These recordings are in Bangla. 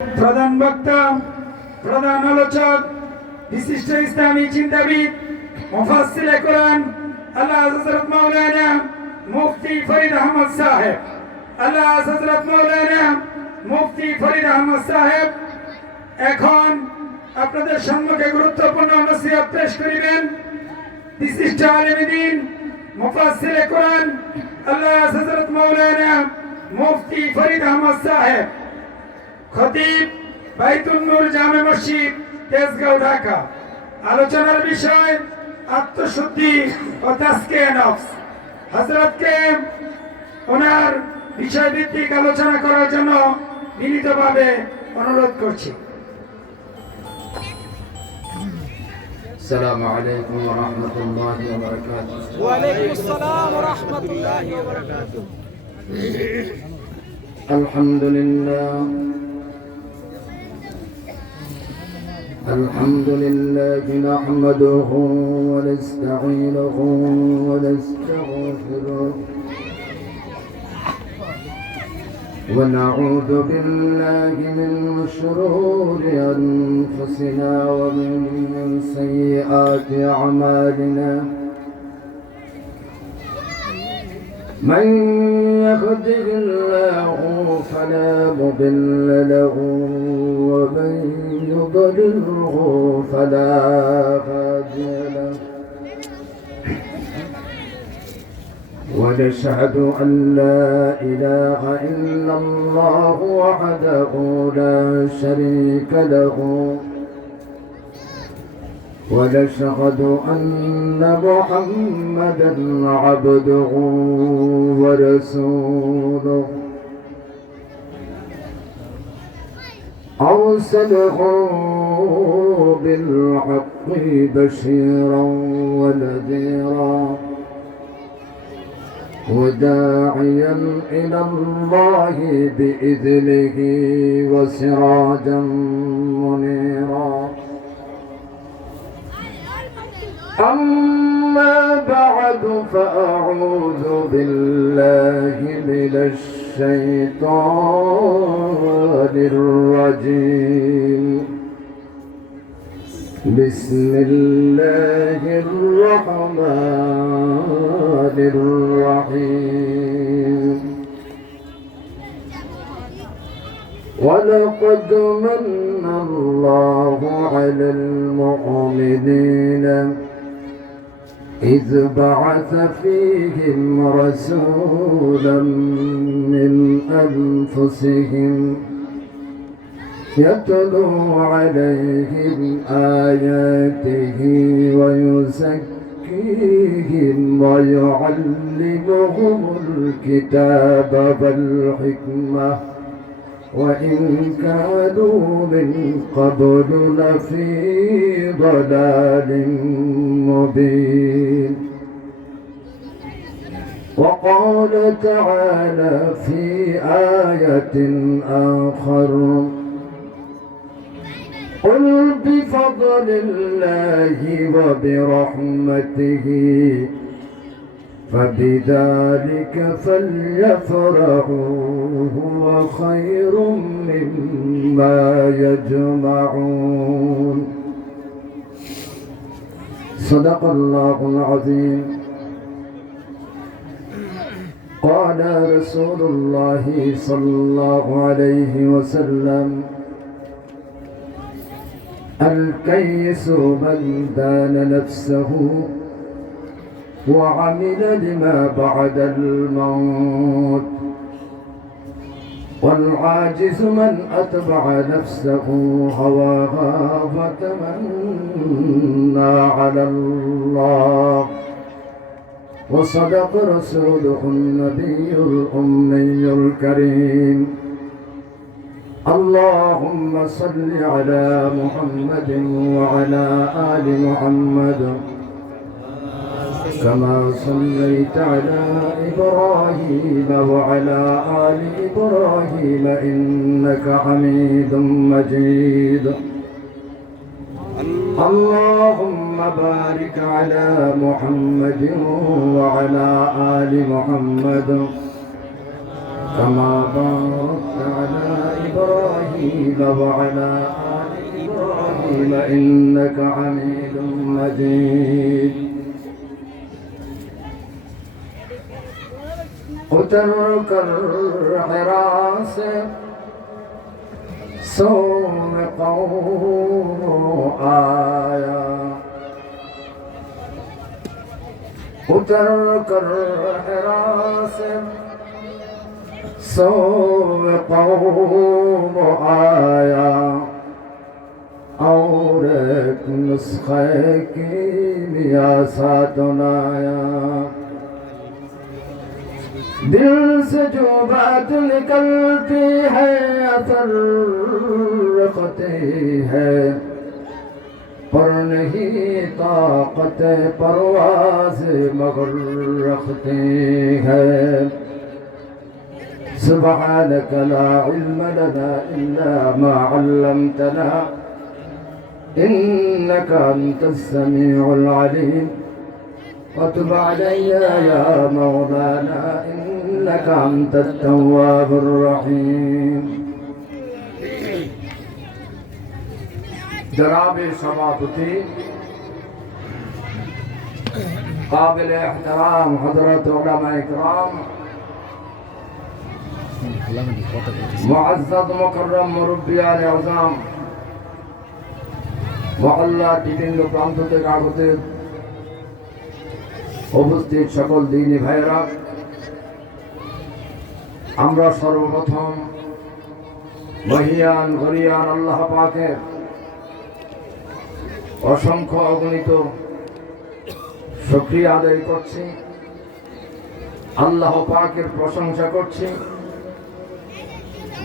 প্রধান বক্তা, প্রধান আলোচক, বিশিষ্ট ইসলামী চিন্তাবিদ, মুফাসসিরে কোরআন আল্লাহ হযরত মাওলানা মুফতি ফরিদ আহমদ সাহেব, আল্লাহ হযরত মাওলানা মুফতি ফরিদ আহমদ সাহেব এখন আপনাদের সম্মুখে গুরুত্বপূর্ণ নসিহত পেশ করিবেন। বিশিষ্ট আলেম দ্বীন, মুফাসসিরে কোরআন আল্লাহ হযরত মাওলানা মুফতি ফরিদ আহমদ সাহেব, খতিব বাইতুন নূর জামে মসজিদ, তেজগাঁও, ঢাকা। আলোচনার বিষয় আত্মশুদ্ধি ও তাজকিয়া নফস। হযরতকে ওনার বিষয়ভিত্তিক আলোচনা করার জন্য বিনীতভাবে অনুরোধ করছি। السلام عليكم ورحمة الله وبركاته. وعليكم السلام ورحمة الله وبركاته. الحمد لله نحمده ونستعينه ونستغفره ونعوذ بالله من شرور أنفسنا ومن سيئات أعمالنا. من يهده الله فلا مضل له ومن يضلله فلا هادي له. ونشهد أن لا إله إلا الله وحده لا شريك له. ونشهد أن محمدا عبده ورسوله أرسله بالحق بشيرا ونذيرا وداعيا إلى الله بإذنه وسراجا منيرا. أما بعد فأعوذ بالله من الشيطان الرجيم. بسم الله الرحمن الرحيم. ولقد من الله على المؤمنين إذ بعث فيهم رسولا من أنفسهم يتلو عليهم آياته ويزكيهم ويعلمهم الكتاب والحكمة وإن كانوا من قبل لفي ضلال مبين. وقال تعالى في آية آخر قل بفضل الله وبرحمته فبذلك فليفرحوا هو خير مما يجمعون. صدق الله العظيم. قال رسول الله صلى الله عليه وسلم الكيس من دان نفسه وعمل لما بعد الموت والعاجز من أتبع نفسه هواها وتمنى على الله. وصدق رسوله النبي الأمي الكريم. اللهم صل على محمد وعلى آل محمد كما صليت على إبراهيم وعلى آل إبراهيم إنك حميد مجيد. اللهم بارك على محمد وعلى آل محمد كما باركت على إبراهيم وعلى آل إبراهيم إنك حميد مجيد وترك الحراس سوقا آية وترك الحراس سوقا آية اور ایک نسخے کی نیاسات نایا دل سے جو بات نکلتی ہے اثر رکھتی ہے پر نہیں طاقت پرواز مگر رکھتی ہے سبحانك لا علم لنا إلا ما علمتنا إنك أنت السميع العليم وتب علي يا مولانا إنك أنت التواب الرحيم جناب सभापति काबिल एहतराम हजरत उलमा इकराम मुअज़्ज़ज़ मुकर्रम मुरब्बियान आज़म মহল্লা বিভিন্ন প্রান্ত থেকে আগত উপস্থিত সকল দ্বীনি ভাইয়েরা, আমরা সর্বপ্রথম মহিয়ান গরিয়ান আল্লাহ পাকের অসংখ্য অগণিত শুকরিয়া আদায় করছি, আল্লাহ পাকের প্রশংসা করছি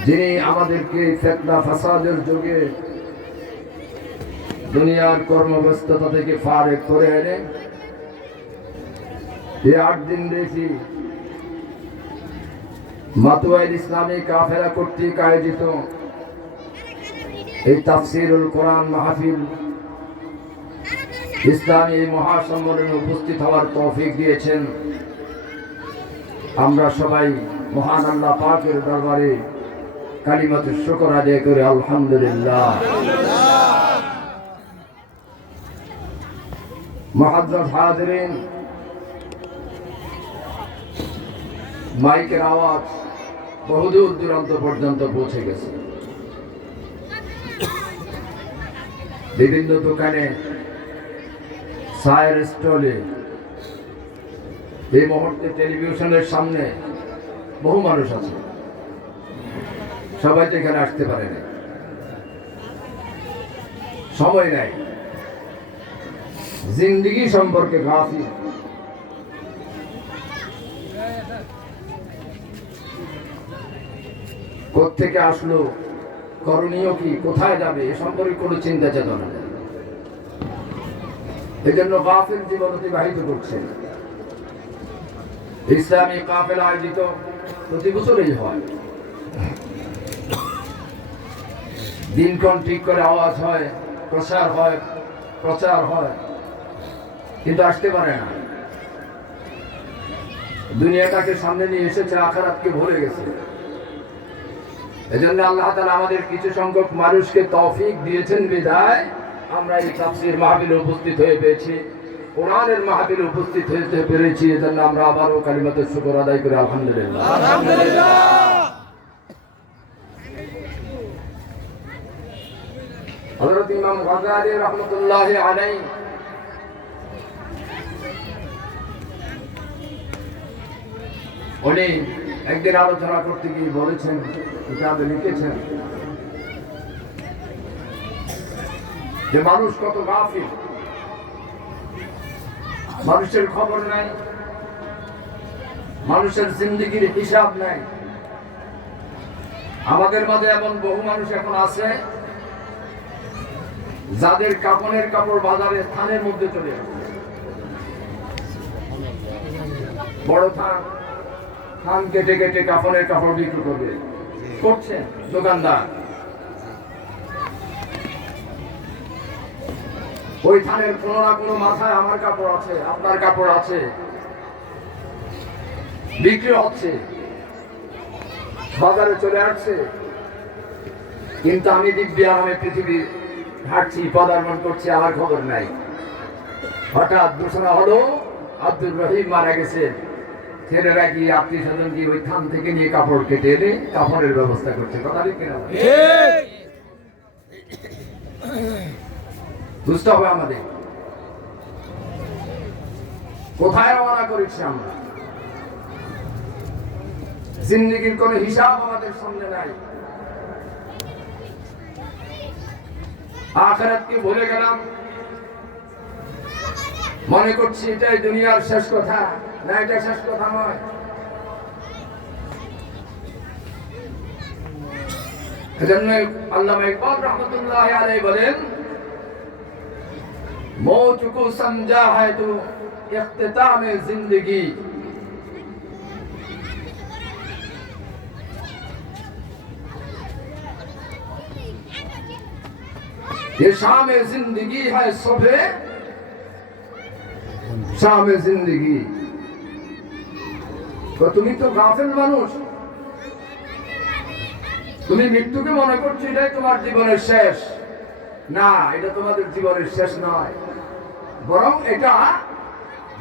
যিনি আমাদেরকে ফিতনা ফাসাদের যুগে দুনিয়ার কর্মব্যস্ততা থেকে ফারেক করে এনে এই 8 দিন ব্যাপী মাতুয়াইল ইসলামী কাফেলা কর্তৃক আয়োজিত এই তাফসীরুল কোরআন মাহফিল ইসলামী মহাসম্মেলনে উপস্থিত হওয়ার তৌফিক দিয়েছেন। আমরা সবাই মহান আল্লাহ পাকের দরবারে কালিমাতুশ শুকর আদায় করে আলহামদুলিল্লাহ। মুআজ্জাজ হাজিরিন, মাইকের আওয়াজ বহুদূর দূরান্ত পর্যন্ত পৌঁছে গেছে। বিভিন্ন দোকানে, চায়ের স্টলে, এই মুহূর্তে টেলিভিশনের সামনে বহু মানুষ আছে, সবাই তো এখানে আসতে পারে না, সময় নাই, জিন্দেগি সম্পর্কে গাফিল। কোত্থেকে আসলো, করণীয় কি, কোথায় যাবে এ সম্পর্কে কোনো চিন্তা চেতনা নেই। এই জন্য গাফিল জীবন অতিবাহিত করছে। ইসলামী কাফেলা আয়োজিত প্রতি বছরই হয়, দিনক্ষণ ঠিক করে আওয়াজ হয়, প্রচার হয়, কিন্তু আসতে পারে না। দুনিয়াটাকে সামনে নিয়ে এসেছে, আখিরাতকে ভুলে গেছে। এজন্য আল্লাহ তাআলা আমাদের কিছু সংখ্যক মানুষকে তৌফিক দিয়েছেন বিধায় আমরা এই তাফসীর মাহফিলে উপস্থিত হয়ে পেয়েছি, কোরআনের মাহফিলে উপস্থিত হতে পেরেছি। এজন্য আমরা আবারও কালিমাতুশ শুকর আদায় করি আলহামদুলিল্লাহ। হযরত ইমাম গাযযালী রাহমাতুল্লাহি আলাইহি উনি একদিন আলোচনা করতে গিয়ে বলেছেন, কিতাবে লিখেছেন যে মানুষ কত গাফিল, মানুষের খবর নাই, মানুষের জিন্দেগির হিসাব নাই। আমাদের মাঝে এমন বহু মানুষ এখন আছে যাদের কাপড়ের কাপড় বাজারে স্থানের মধ্যে চলে আসে, বড় থান কেটে কেটে কাপড়ের কাপড় বিক্রি করছে দোকানদার। ওই থানের কোনো না কোনো মাথায় আমার কাপড় আছে, আপনার কাপড় আছে, বিক্রি হচ্ছে। বাজারে চলে আসছে, কিন্তু আমি দিব্যি আরামে পৃথিবী হাঁটছি, পদার্পণ করছি, আমার খবর নাই। হঠাৎ ঘোষণা হলো আব্দুর রহিম মারা গেছে। ছেলেরা কি আত্মীয় স্বজন কি ওই থান থেকে নিয়ে কাপড় কেটে এনে কাপড়ের ব্যবস্থা করছে। কথা ঠিক কিনা? বুঝতে হবে আমাদের কোথায় রওনা করেছি আমরা। জিন্দেগির কোন হিসাব আমাদের সামনে নাই। আখিরাতকে ভুলে গেলাম, মনে করছি এটাই দুনিয়ার শেষ কথা। না, এটা শেষ কথা নয়। এজন্য আল্লামা ইকবাল রহমতুল্লাহ আলাইহি বলেন, मौत को समझा है तो इख्तिताम जिंदगी। ये शाम जिंदगी है सुबह शाम जिंदगी। তো তুমি তো গাফেল মানুষ, তুমি মৃত্যুকে মনে করছো এটাই তোমার জীবনের শেষ। না, এটা তোমাদের জীবনের শেষ নয়, বরং এটা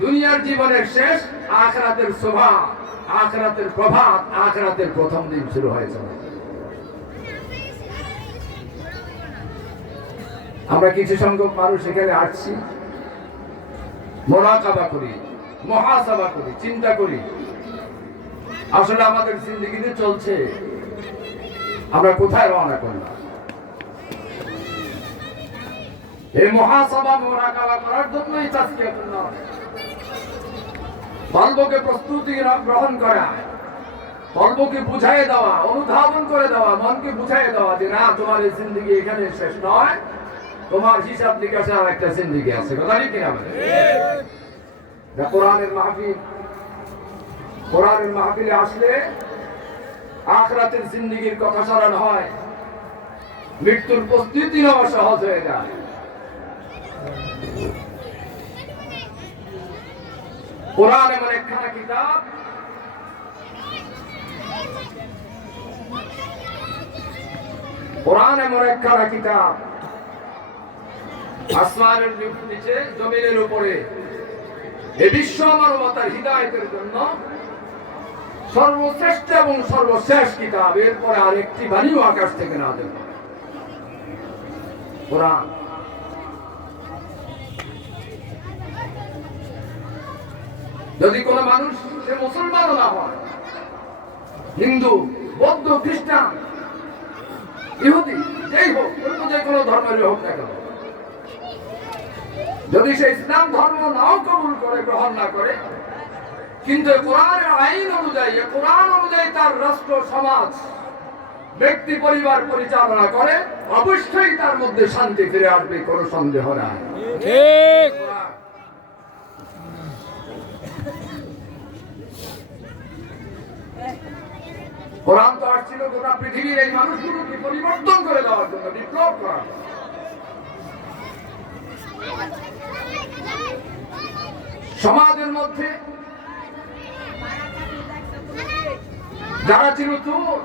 দুনিয়ার জীবনের শেষ। আখিরাতের শোভা, আখিরাতের প্রভাত, আখিরাতের প্রথম দিন শুরু হয়েছে। আমরা কিছু সংখ্যক মানুষ এখানে আসছি, মুরাকাবা করি, মুহাসাবা করি, চিন্তা করি আসলে আমাদের জিন্দেগিতে চলছে আমরা কোথায় রওনা করলাম। এই মুহাসাবা মুরাকাবা করার জন্যই তাজকিয়াতুন নফস, কলবকে প্রস্তুতি গ্রহণ করা, কলবকে বুঝাই দেওয়া, অনুধাবন করে দেওয়া, মনকে বুঝাই দেওয়া যে না, তোমার এই জিন্দেগি এখানে শেষ নয়, তোমার হিসাব নিকাশে আর একটা জিন্দেগি আছে। কথা ঠিক কিনা? কোরআনের মাহফিল, কোরআনের মাহফিলে আসলে আখিরাতের জিন্দেগির কথা স্মরণ হয়, মৃত্যুর প্রস্তুতি নেওয়া সহজ হয়ে যায়। কোরআন এমন একখানা কিতাব, কোরআন এমন একখানা কিতাব, আসমানের নিচে জমিনের উপরে এই বিশ্ব মানবতার হিদায়াতের জন্য সর্বশ্রেষ্ঠ এবং সর্বশেষ কিতাব। এরপরে আরেকটি বাণীও আকাশ থেকে নাযিল হয়, কোরআন। যদি কোন মানুষ, সে মুসলমানও না হয়, হিন্দু, বৌদ্ধ, খ্রিস্টান, ইহুদি, যেই হোক, যে কোনো ধর্মের হোক না কেন, যদি সে ইসলাম ধর্ম নাও কবুল করে, গ্রহণ না করে, কিন্তু কোরআনের আইন অনুযায়ী, কোরআন অনুযায়ী তার রাষ্ট্র, সমাজ, ব্যক্তি, পরিবার পরিচালনা করে, অবশ্যই তার মধ্যে শান্তি ফিরে আসবে, কোনো সন্দেহ নাই। ঠিক। কোরআন তো আসছিল গোটা পৃথিবীর এই মানুষগুলোকে পরিবর্তন করে দেওয়ার জন্য, বিপ্লব করার। সমাজের মধ্যে যারা ছিল চোর,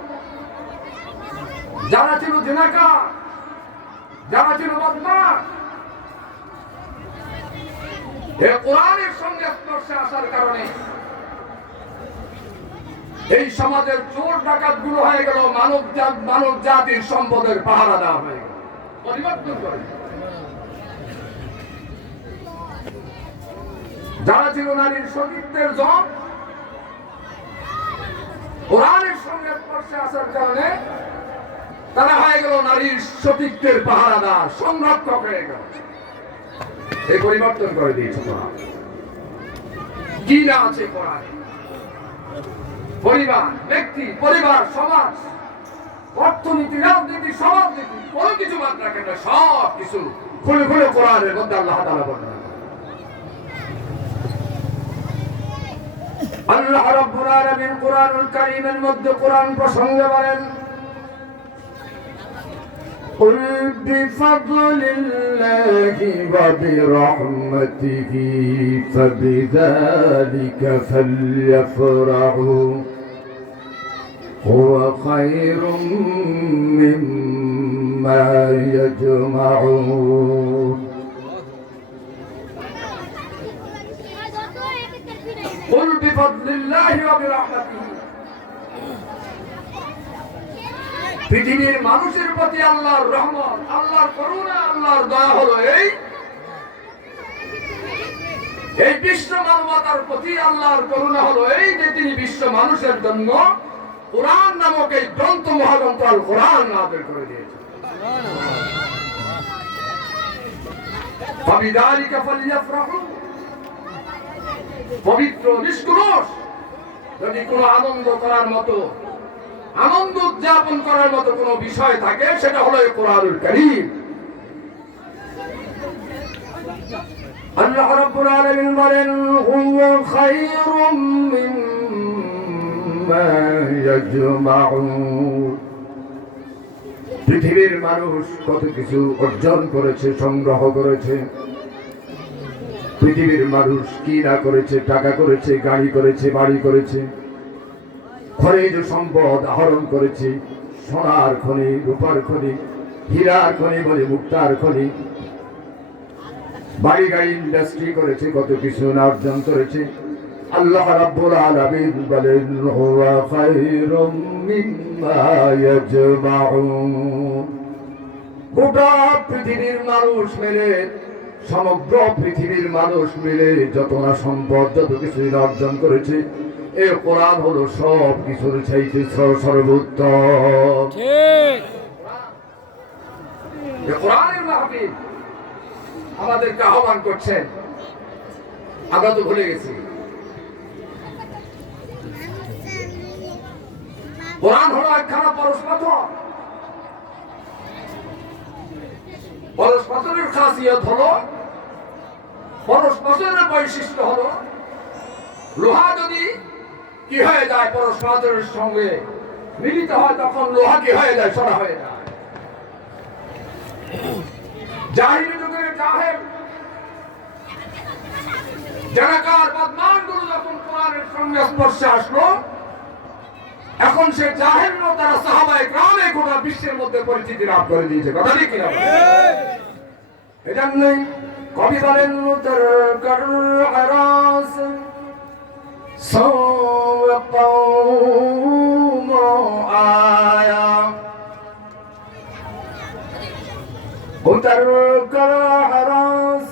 যারা ছিল জেনাকার, যারা ছিল বদমাশ, এই কোরআনের সঙ্গে স্পর্শে আসার কারণে এই সমাজের চোর ডাকাত গুলো হয়ে গেল মানব জাতির সম্পদের পাহারা দেওয়া হয়ে গেল, পরিবর্তন করে। যারা ছিল নারীর সতীত্বের জম, কোরআনের সঙ্গে স্পর্শে আসার কারণে তারা হয়ে গেল নারীর সতীত্বের পাহারাদার, সংরক্ষক হয়ে গেল। এই পরিবর্তন করে দিয়েছে কোরআন। কি না আছে কোরআনে? পরিবার, ব্যক্তি, পরিবার, সমাজ, অর্থনীতি, রাজনীতি, সমাজনীতি, কোনো কিছু বাদ রাখেন না, সব কিছু খুলে খুলে কোরআনের মধ্যে আল্লাহ তাআলা বর্ণনা করেন। আল্লাহ রাব্বুল আলামিন কোরআনুল কারীমের মধ্যে কোরআন প্রসঙ্গে বলেন, قُلْ بِفَضْلِ اللَّهِ وَبِرَحْمَتِهِ فَبِذَلِكَ فَلْيَفْرَحُوا هو خير مما يجمعون قل بفضل الله وبرحمته পৃথিবীর মানুষের প্রতি আল্লাহর রহমত, আল্লাহর করুণা, আল্লাহর দয়া হলো এই বিশ্ব মানবতার প্রতি আল্লাহর করুণা হলো এই যে তিনি বিশ্ব মানুষের জন্য কোরআন নামক এই গ্রন্থ, মহাগ্রন্থ আল কোরআন নাযিল করে দিয়েছেন। ফাবিযালিকা ফালইফরাহু, পবিত্র নিষ্কলুষ যদি কোনো আনন্দ করার মতো, আনন্দ উদযাপন করার মতো কোনো বিষয় থাকে, সেটা হলো এই কোরআনুল কারীম। আল্লাহ রাব্বুল আলামিন বলেন, হুয়া খায়রুম মিম্মা ইয়াজমাউন। পৃথিবীর মানুষ কত কিছু অর্জন করেছে, সংগ্রহ করেছে। পৃথিবীর মানুষ কি না করেছে, টাকা করেছে, গাড়ি করেছে, বাড়ি করেছে, খনিজ সম্পদ আহরণ করেছে, সোনার খনি, রূপার খনি, হীরার খনি, বলে মুক্তার খনি, বাড়ি গাড়ি ইন্ডাস্ট্রি করেছে, কত কিছু না অর্জন করেছে। আল্লাহ রাব্বুল আলামিন বলেন, হুয়া খায়রুম মিম্মা ইয়াজমাউন। গোটা পৃথিবীর মানুষ মিলে, সমগ্র পৃথিবীর মানুষ মিলে যত না সম্পদ, যত কিছু অর্জন করেছে, এই কোরআন হলো সব কিছুর চাইতে সর্বোত্তম। কোরআনের মাহফিল আমাদেরকে আহ্বান করছেন, আমরা তো ভুলে গেছি। কোরআন হলো একখানা পরশ পাথর। পরশ পাথরের খাসিয়ত হলো, পরশ পাথরের বৈশিষ্ট্য হলো, লোহা যদি কি হয়ে যায়, পরশ পাথরের সঙ্গে মিলিত হয়, তখন লোহা কি হয়ে যায়, সরা হয়ে যায়। জাহিলি যুগের জাহেল জানাকার বদমানগুলো যখন কোরআনের সঙ্গে স্পর্শে আসলো, এখন সে জাহেলও তারা সাহাবায়ে কেরামে গোটা বিশ্বের মধ্যে পরিচিতি লাভ করে দিয়েছে। কথা ঠিক কিনা? এজন্যই কবি বলেন, মুতারকার আরাস সাওয়াকাউম আয়া, মুতারকার আরাস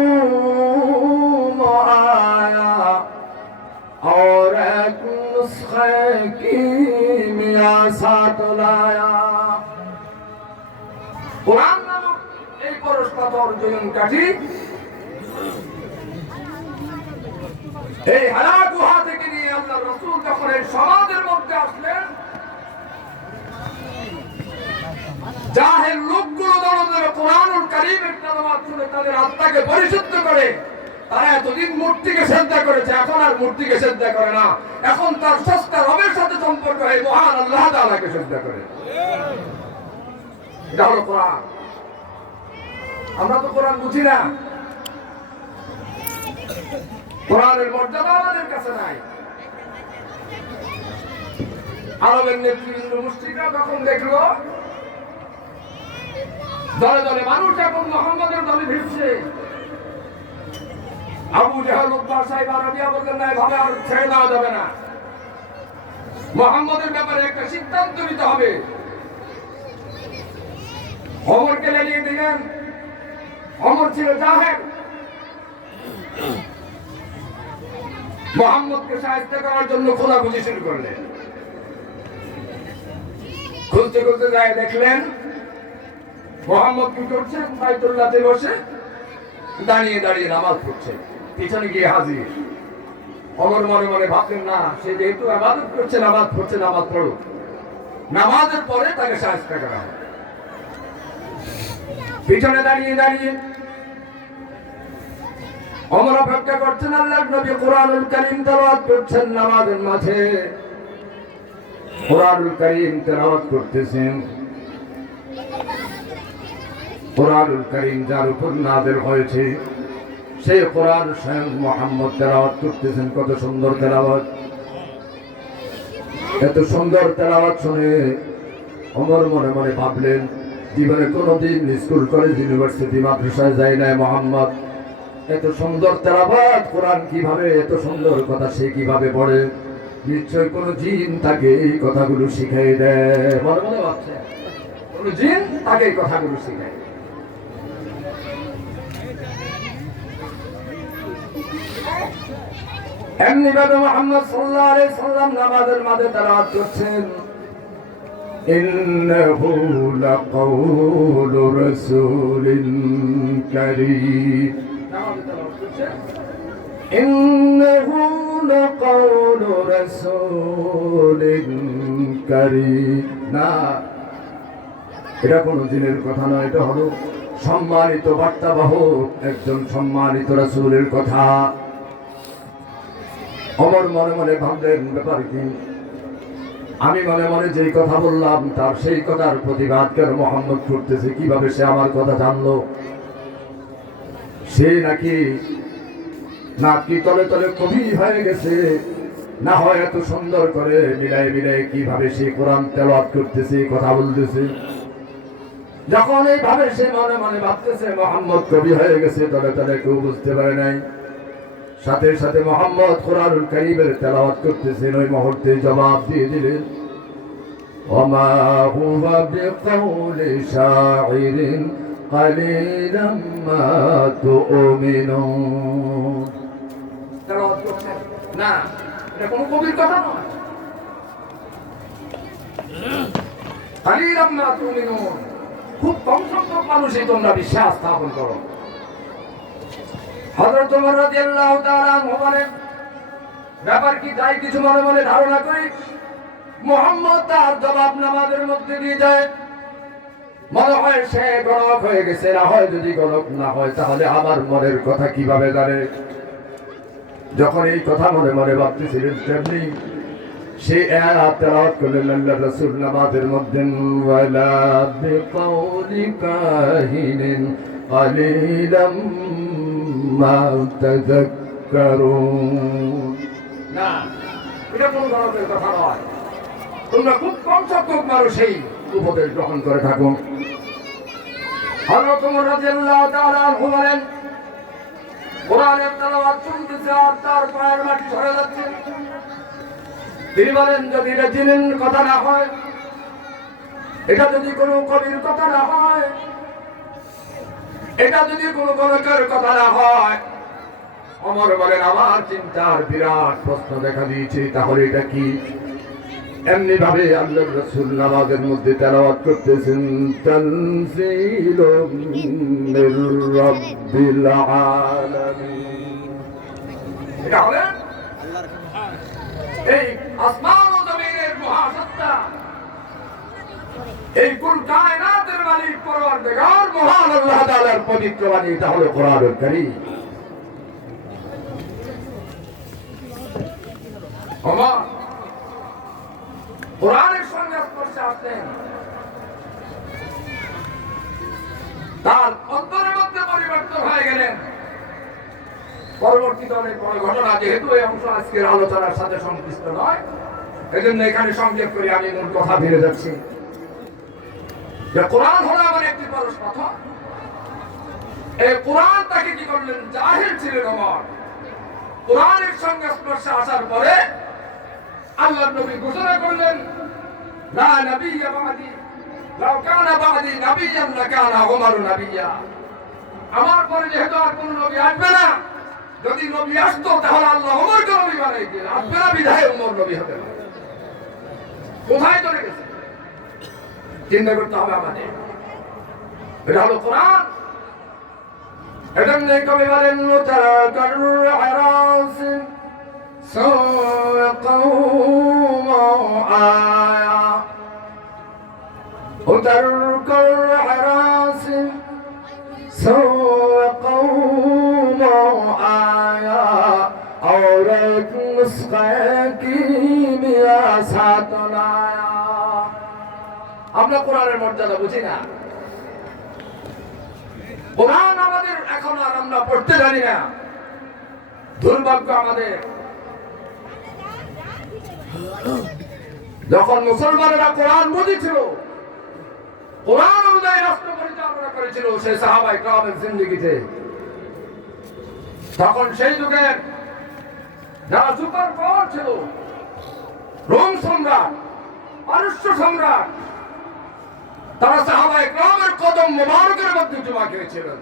सावक़ौम आया और एक नुस्खे की मियासात लाया। कुरान नामक এই পরশ পাথর জয়ন কাঠি এই হারা গুহা থেকে নিয়ে আল্লাহর রাসূল যখন এই সমাজের মধ্যে আসলেন, জাহেল লোকগুলো যখন কোরআনুল কারীমের তেলাওয়াত শুনে তাদের আত্মাকে পরিশুদ্ধ করে, তারা এতদিন মূর্তিকে সিজদা করেছে, এখন আর মূর্তিকে সিজদা করে না, এখন তার স্রষ্টা রবের সাথে সম্পর্ক হয়, মহান আল্লাহ তাআলাকে সিজদা করে। এটা হলো কোরআন। আমরা তো কোরআন বুঝি না, কোরআনের মর্যাদা আমাদের কাছে নাই। আরবের নেতৃবৃন্দ মুশরিকরা যখন দেখলো দলে দলে মানুষ এখন মুহাম্মাদের দলে ভিড়ছে, আবু জাহেল, উতবা, সাইবা, রাবিয়া বললেন, না এভাবে আর ছেড়ে দেওয়া যাবে না, মুহাম্মাদের ব্যাপারে একটা সিদ্ধান্ত নিতে হবে। ওমরকে লেলিয়ে দিলেন। ওমর ছিল জাহেল, মুহাম্মদকে সাহায্য করার জন্য খোঁজাখুঁজি শুরু করলেন। খুঁজতে খুঁজতে যায় দেখলেন মুহাম্মদ কি করছেন, বাইতুল্লাহতে বসে দাঁড়িয়ে দাঁড়িয়ে নামাজ পড়ছে, পিছনে গিয়ে হাজির। ওমর মনে মনে ভাবলেন, না, সে যেহেতু ইবাদত করছে, নামাজ পড়ছে, নামাজ পড়ুক, নামাজের পরে তাকে সাহায্য করা হবে। পিছনে দাঁড়িয়ে দাঁড়িয়ে ওমর অপেক্ষা করছেন, আল্লাহর নবী কোরআনুল কারীম তেলাওয়াত করছেন, নামাজের মাঝে কোরআনুল কারীম তেলাওয়াত করতেছেন। কোরআনুল কারীম যার উপর নাযিল হয়েছে সেই কোরআন স্বয়ং মুহাম্মদ তেলাওয়াত করতেছেন। কত সুন্দর তেলাওয়াত! এত সুন্দর তেলাওয়াত শুনে ওমর মনে মনে ভাবলেন, জীবনে কোনোদিন স্কুল কলেজ ইউনিভার্সিটি মাদ্রাসায় যায় নাই মুহাম্মদ, এত সুন্দর তেলাওয়াত কোরআন কিভাবে, এত সুন্দর কথা সে কিভাবে পড়ে? নিশ্চয় কোনো জিন তাকে এই কথাগুলো শিখাই দেয়। মনে মনে ভাবছে কোনো জিন তাকে এই কথাগুলো শিখায়। এমনি ভাবে মুহাম্মদ সাল্লাল্লাহু আলাইহি সাল্লাম নামাজের মাঝে তেলাওয়াত করছেন, ইন্নাহু লাকাউলু রাসূলিন কারীম। নামাজে তেলাওয়াত করছেন, ইন্নাহু লাকাউলু রাসূলিন কারীম। না, এটা কোনো জিনের কথা নয়, এটা হলো সম্মানিত বার্তাবাহক একজন সম্মানিত রাসূলের কথা। ওমর মনে মনে ভাবলেন, ব্যাপার কি? আমি মনে মনে যেই কথা বললাম তার সেই কথার প্রতিবাদ কেন মুহাম্মদ করতেছে? কিভাবে সে আমার কথা জানলো? সে নাকি তলে তলে কবি হয়ে গেছে, না হয় এত সুন্দর করে মিলাই মিলাই কিভাবে সে কোরআন তেলাওয়াত করতেছে, কথা বলতেছে। যখন এইভাবে সে মনে মনে ভাবতেছে মুহাম্মদ কবি হয়ে গেছে, তলে তলে কেউ বুঝতে পারে নাই। সাথে সাথে মুহাম্মদ কোরআনুল কারীমের তেলাওয়াত করতেছেন, ওই মুহূর্তে জবাব দিয়ে দিলেন, ওমা হুয়া বিকাউলি শাইরিন কালিলাম মা তুমিনুন। তেলাওয়াত করছেন, না এটা কোনো কবির কথা নয়। কালিলাম মা তুমিনুন, খুব কম সংখ্যক মানুষই তোমরা বিশ্বাস স্থাপন করো। হযরত ওমর রাদিয়াল্লাহু তাআলা আনহু বলেন, ব্যাপার কি তাই কিছু মনে মনে ধারণা করি মুহাম্মদ তার জবাব নামাজের মধ্যে দিয়ে যায়। মনে হয় সে গণক হয়ে গেছে, না হয় যদি গণক না হয় তাহলে আমার মনের কথা কিভাবে জানে? যখন এই কথা মনে মনে ভাবতেছিলেন, তেমনি সে আয়াত তেলাওয়াত করলেন আল্লাহর রাসূল নামাজের মধ্যে, ওয়ালা বিকাউলি কাহিনিন কালিলাম মা তাযাক্কারুন। না, এটা কোনো ধরনের কথা নয়, তোমরা খুব কম সংখ্যক মানুষ এই উপদেশ গ্রহণ করে থাকো। হযরত ওমর রাদিয়াল্লাহু তাআলা আনহু বলেন, কোরআনের তেলাওয়াত শুনতেছে আর তার পায়ের মাটি সরে যাচ্ছে। তিনি বলেন, যদি এটা জিনের কথা না হয়, এটা যদি কোনো কবির কথা না হয়, এটা যদি কোনো গণকের কথা না হয়, ওমর বলেন আমার চিন্তার বিরাট প্রশ্ন দেখা দিয়েছে, তাহলে এটা কি? এমনি ভাবে আল্লাহর রাসূল নামাজের মধ্যে তেলাওয়াত করতেছেন, তানজিলুম মির রাব্বিল আলামিন। এটা হলো এই আসমান ও জমিনের মহাসত্তা, এই কুল কায়নাতের মালিক পরওয়ারদিগার মহান আল্লাহ তাআলার পবিত্র বাণী, এটা হলো কোরআনুল কারীম। ওমর কোরআনের সঙ্গে স্পর্শে আসলেন, তার অন্তরের মধ্যে পরিবর্তন হয়ে গেলেন। পরবর্তীতে অনেক বড় ঘটনা, যেহেতু এই অংশ আজকের আলোচনার সাথে সংশ্লিষ্ট নয়, এজন্য এখানে সংক্ষেপ করে আমি মূল কথা ফিরে যাচ্ছি। যে কোরআন হলো আমার একটি পরশ কথা, এই কোরআন তাকে কি করলেন? জাহিল ছিলেন ওমর। কোরআনের সঙ্গে স্পর্শে আসার পরে আল্লাহর নবী ঘোষণা করলেন, লা নবিয়্যা বা'দি, লাউ কানা বা'দি নবিয়্যান লাকানা ওমর নবিয়্যা। আমার পরে যেহেতু আর কোন নবী আসবে না, যদি নবী আসতো তাহলে আল্লাহ ওমরকে নবী বানাইতেন, আসবে না বিধায় ওমর নবী হতে পারে। কোথায় চলে গেছে চিন্তা করতে হবে আমাদের। এটা হলো কোরআন। এজন্য কবি বলেন, মুতাকার আরাস সাওয়াকাউম আয়া, মুতাকার আরাস সাওয়াকাউম আয়া, और एक नुस्खे की मियासात लाया। আমরা কোরআনের মর্যাদা বুঝি না। কোরআন আমাদের এখন আর আমরা পড়তে জানি না। দুর্ভাগ্য আমাদের। যখন মুসলমানেরা কোরআন বুঝেছিল, কোরআন অনুযায়ী রাষ্ট্র পরিচালনা করেছিল সেই সাহাবায়ে কেরামের জিন্দেগিতে, তখন সেই যুগের যারা সুপার পাওয়ার ছিল, রোম সম্রাট, পারস্য সম্রাট, তারা সাহাবায়ে কেরামের কদম মোবারকের মধ্যে জমা খেয়েছিলেন।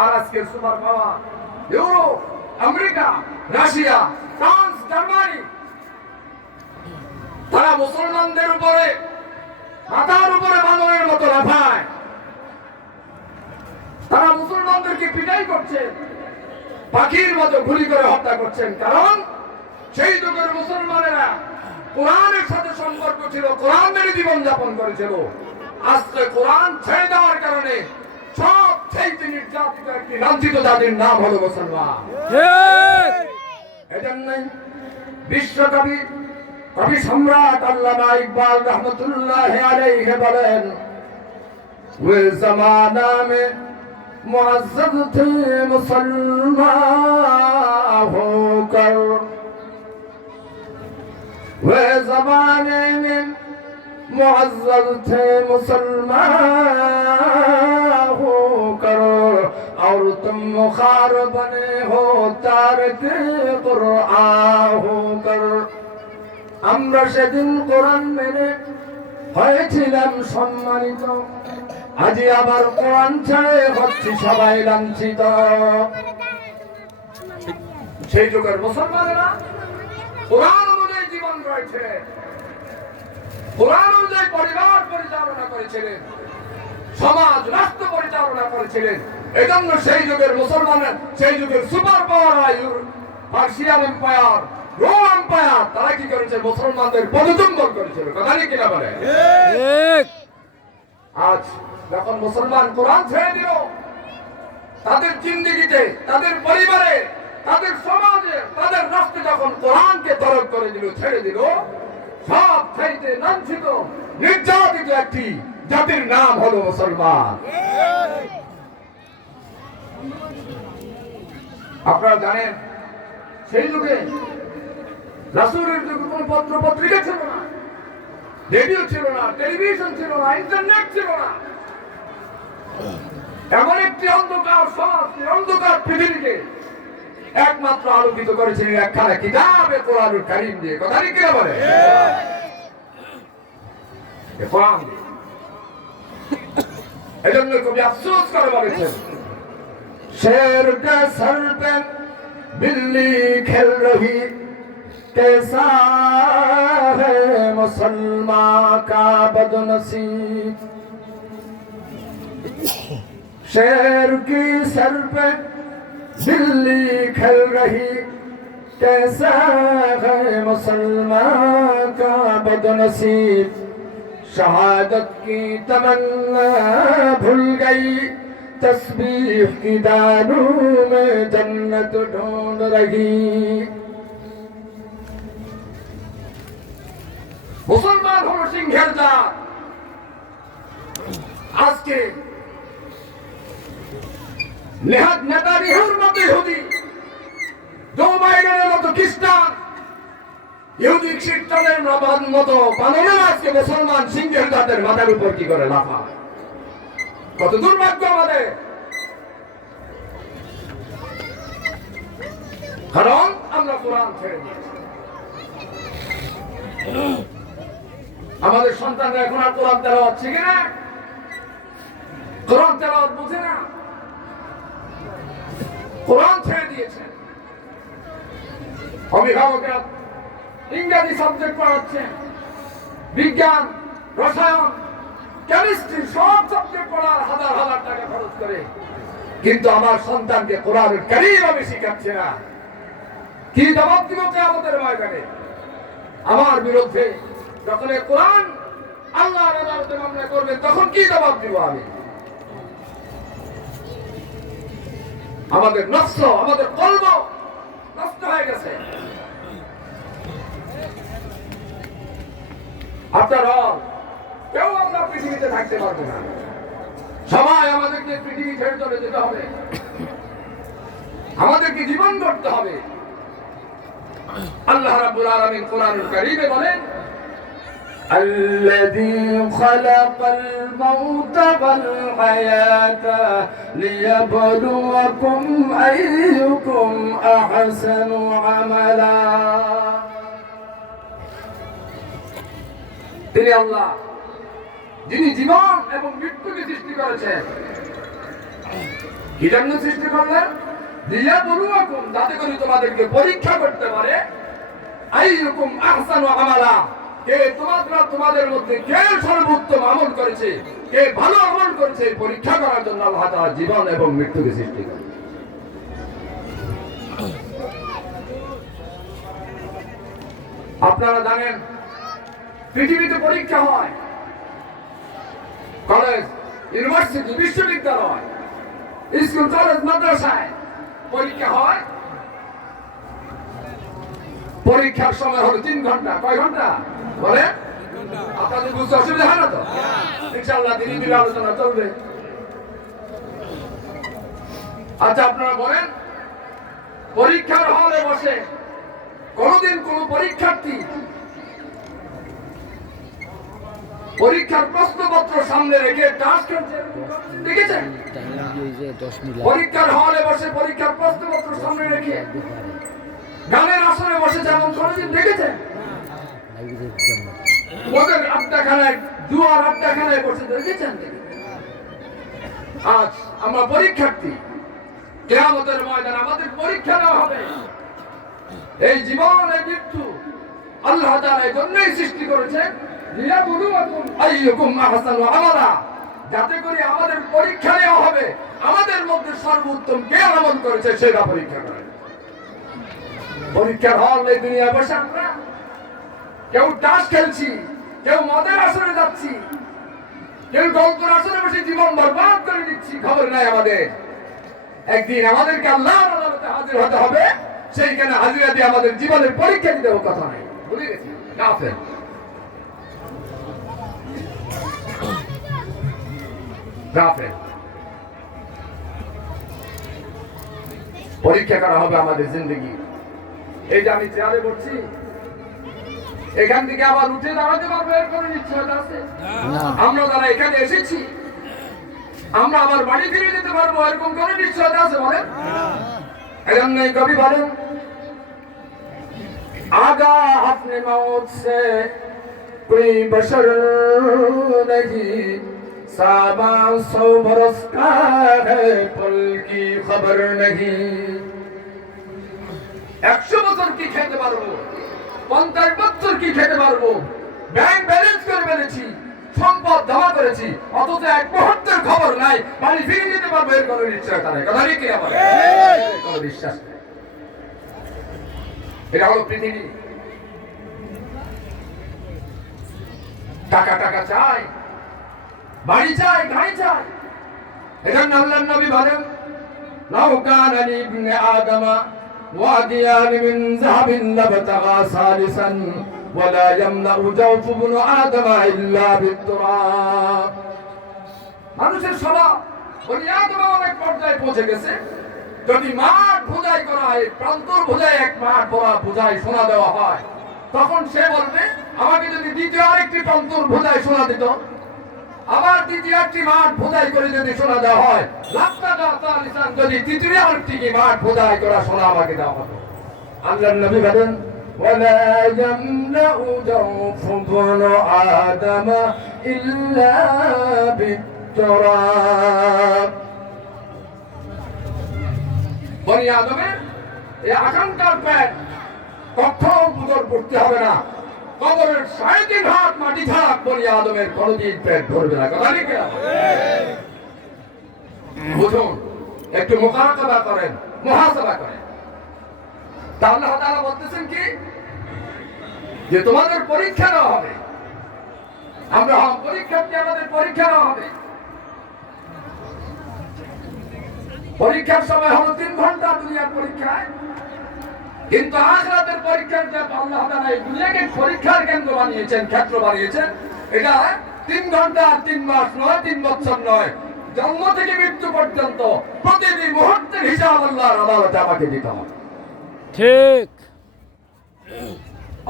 আর আজকের super power Europe, America, Russia, France, Germany, তারা মুসলমানদের উপরে মাথার উপরে বানরের মতো লাফায়। তারা মুসলমানদেরকে পিটাই করছে, পাখির মতো গুলি করে হত্যা করছেন। কারণ সেই যুগের মুসলমানেরা কোরআনের সাথে সম্পর্ক ছিল, কোরআন মেনে জীবন যাপন করেছিল। আজকে কোরআন ছেড়ে দেওয়ার কারণে সব চাইতে নির্যাতিত একটি লাঞ্ছিত জাতির নাম হলো মুসলমান। এজন্যই বিশ্বকবি কবি সম্রাট আল্লামা ইকবাল রহমতুল্লাহ আলাইহি বলেন, ওয়ে জামানা মে মুআজ্জব থে মুসলমান হোকর, ওয়ে জামানে মে মুআজ্জব থে মুসলমান হোকর, और तुम मुखार बने हो तारक कुरआन होकर। আমরা সেদিন কোরআন মেনে হয়েছিলাম সম্মানিত, আজ আবার কোরআন ছেড়ে হচ্ছে সবাই লাঞ্ছিত। সেই যুগের মুসলমানেরা কোরআন অনুযায়ী জীবন গড়েছে, কোরআন অনুযায়ী পরিবার পরিচালনা করেছিলেন, সমাজ রাষ্ট্র পরিচালনা করেছিলেন। এজন্য সেই যুগের মুসলমানের, সেই যুগের super power Persian empire, Rome empire, তারা কি করেছে? মুসলমানদের পদচুম্বন করেছিল। কথা কি কিনা বলে? আজ যখন মুসলমান কোরআন ছেড়ে দিল, তাদের জিন্দেগিতে, তাদের পরিবারে, তাদের সমাজে, তাদের রাষ্ট্রে যখন কোরআনকে তরক করে দিল, ছেড়ে দিল, সব চাইতে লাঞ্ছিত নির্যাতিত একটি জাতির নাম হলো মুসলমান। আপনারা জানেন সেই যুগে রাসূলের যুগে কোনো পত্র পত্রিকা ছিল না, রেডিও ছিল না, টেলিভিশন ছিল না, ইন্টারনেট ছিল না। এমন একটি অন্ধকার সমাজ, অন্ধকার পৃথিবীকে একমাত্র আলোকিত করেছিলেন একখানা কিতাবে কোরআনুল কারীম দিয়ে। কথা কি কিনা বলে? কোরআন দিয়ে। এজন্য কবি আফসোস করে বলেছেন, शेर के सर पे बिल्ली खेल रही, कैसा है मुसलमान का बदनसीब। शेर की सर पे बिल्ली खेल रही, कैसा है मुसलमान का बदनसीब। शहादत की तमन्ना भूल गई, तस्बीह की दानों में जन्नत ढूंढ रही। मुसलमान हलो सिंहेर जात। আজকে নেতানিয়াহুর মতো ইহুদি, জো বাইডেনের মতো খ্রিস্টান, ইহুদি খ্রিস্টানের মতো বানরের আজকে মুসলমান সিংহের জাতের মাথার উপর কি করে লাফায়। কত দুর্ভাগ্য আমাদের। কারণ আমরা কোরআন ছেড়ে দিয়েছি। আমাদের সন্তানরা এখন আর কোরআন তেলাওয়াত শিখে না, কোরআন তেলাওয়াত বুঝে না, কোরআন ছেড়ে দিয়েছে। অভিভাবকরা ইংরেজি সাবজেক্ট পড়াচ্ছেন, বিজ্ঞান, রসায়ন, কেমিস্ট্রি, সব সাবজেক্ট পড়ার হাজার হাজার টাকা খরচ করে, কিন্তু আমার সন্তানকে কোরআনুল কারীম আমি শিখাচ্ছি না। কি জবাব দিব কিয়ামতের ময়দানে? আমার বিরুদ্ধে যখন কোরআন আল্লাহর আদালতে মামলা করবে, তখন কি জবাব দিব আমি? আমাদের নফস, আমাদের কলব নষ্ট হয়ে গেছে। আপনারা কেউ আমরা পৃথিবীতে থাকতে পারবো না। সবাই আমাদেরকে পৃথিবী ছেড়ে চলে যেতে হবে, আমাদেরকে জীবন করতে হবে। আল্লাহ রাব্বুল আলামিন কোরআনুল কারীমে বলেন, الذي خلق الموت والحياة ليبلوكم أيكم أحسن عملا। তিনি আল্লাহ যিনি জীবন এবং মৃত্যুকে সৃষ্টি করেছেন। কি জন্য সৃষ্টি করলেন? লিয়াবলুয়াকুম, যাতে করে তোমাদেরকে পরীক্ষা করতে পারে। আইয়ুকুম আহসানু আমালা, কে তোমাদের মধ্যে কে সর্বোত্তম আমল করেছে, কে ভালো আমল করেছে, পরীক্ষা করার জন্য আল্লাহ তাআলা জীবন এবং মৃত্যুকে সৃষ্টি করেন। আপনারা জানেন পৃথিবীতে পরীক্ষা হয়, কলেজ, ইউনিভার্সিটি, বিশ্ববিদ্যালয়, স্কুল, কলেজ, মাদ্রাসায় পরীক্ষা হয়। পরীক্ষার সময় হলো 3 ঘন্টা। কয় ঘন্টা বলে? আপনাদের বুঝতে অসুবিধা হয় না তো? ইনশাআল্লাহ দিনে দিনে আলোচনা চলবে। আচ্ছা, আপনারা বলেন, পরীক্ষার হলে বসে কোনদিন কোন পরীক্ষার্থী পরীক্ষার প্রশ্নপত্র সামনে রেখে টাস্ক খেলছে দেখেছেন? পরীক্ষার হলে বসে পরীক্ষার প্রশ্নপত্র সামনে রেখে গানের আসরে বসে যেমন কোনদিন দেখেছেন? ওদের আড্ডাখানায়, দুয়ার আড্ডাখানায় বসে দেখেছেন? আজ আমরা পরীক্ষার্থী, কিয়ামতের ময়দানে আমাদের পরীক্ষা নেওয়া হবে। এই জীবন, এই মৃত্যু আল্লাহ তাআলা এই জন্যই সৃষ্টি করেছেন, লিয়াবলুয়াকুম আইয়ুকুম আহসানু আমালা, যাতে করে আমাদের পরীক্ষা নেওয়া হবে, আমাদের মধ্যে সর্বোত্তম কে আমল করেছে সেটা পরীক্ষা করা। পরীক্ষার হল এই দুনিয়া বসে আমরা কেউ টাস খেলছি, কেউ মদের আসরে যাচ্ছি, কেউ গল্পের আসরে বসে জীবন বরবাদ করে দিচ্ছি, খবর নাই আমাদের। একদিন আমাদেরকে আল্লাহর আদালতে হাজির হতে হবে, সেইখানে হাজিরা দিয়ে আমাদের জীবনের পরীক্ষা দিতে হবে, কথা নাই। ভুলে গেছি কাফের। পরীক্ষা করা হবে আমাদের জিন্দগি। এই যে আমি চেয়ারে বসছি, এখান থেকে আবার উঠে দাঁড়াতে পারবো এর কোনো নিশ্চয়তা আছে? আমরা যারা এখানে এসেছি, আমরা আবার বাড়ি ফিরে যেতে পারবো এরকম কোনো নিশ্চয়তা আছে বলেন? এজন্য এই কবি বলেন, আগা আপনি মौत से कोई बशर नहीं, साबा 100 बरस का है पल की खबर नहीं। 100 বছর কি খেতে পারবো, 50 বছর কি খেতে পারবো, ব্যাংক ব্যালেন্স করে ফেলেছি, সম্পদ জমা করেছি, অথচ এক মুহূর্তের খবর নাই, বাড়ি ফিরে যেতে পারবো এর কোনো নিশ্চয়তা নেই। কথা কি আমার কোনো বিশ্বাস নেই। এটা হলো পৃথিবী। টাকা টাকা চাই, বাড়ি চাই, গাড়ি চাই। এজন্য আল্লাহর নবী বলেন, লাউ কানা লিবনে আদমা ওয়াদিয়ান মিন যাহাবিন লাবতাগা সালিসান ওয়ালা ইয়ামলাউ জাওফু ইবনে আদমা ইল্লা বিতুরাব। মানুষের স্বভাব বনি আদম অনেক পর্যায়ে পৌঁছে গেছে। যদি মাঠ বোঝাই করা হয়, প্রান্তর বোঝাই এক মাঠ বড় বোঝাই সোনা দেওয়া হয়, তখন সে বলবে, আমাকে যদি দ্বিতীয় আরেকটি প্রান্তর বোঝাই সোনা দিত, আবার দ্বিতীয় একটি মাঠ বোঝাই করে যদি সোনা দেওয়া হয়, যদি তৃতীয় আরেকটি মাঠ বোঝাই করা সোনা আমাকে দেওয়া হতো। আল্লাহর নবী বলেন, ওয়ালা ইয়ামলাউ জাওফু ইবনে আদম ইল্লা বিতুরাব। বনি আদমের এই আকাঙ্ক্ষার পেট কখনো উদর করতে হবে না। কবরের 3.5 হাত মাটি থাক, বনি আদমের কোনদিন পেট ভরবে না। কথা ঠিক না? বুঝুন, একটু মুকারাবা করেন, মুহাসাবা করেন। তা আল্লাহ তাআলা বলতেছেন কি, যে তোমাদের পরীক্ষা নেওয়া হবে। আমরা পরীক্ষার্থী, আমাদের পরীক্ষা নেওয়া হবে। পরীক্ষার সময় হলো 3 ঘন্টা দুনিয়ার পরীক্ষায়, কিন্তু আখিরাতের পরীক্ষার যে আল্লাহ তাআলা এই দুনিয়াকে পরীক্ষার কেন্দ্র বানিয়েছেন, ক্ষেত্র বানিয়েছেন, এটা 3 ঘন্টা, 3 মাস নয়, 3 বছর নয়, জন্ম থেকে মৃত্যু পর্যন্ত প্রতিটি মুহূর্তের হিসাব আল্লাহর আদালতে আমাকে দিতে হবে। ঠিক।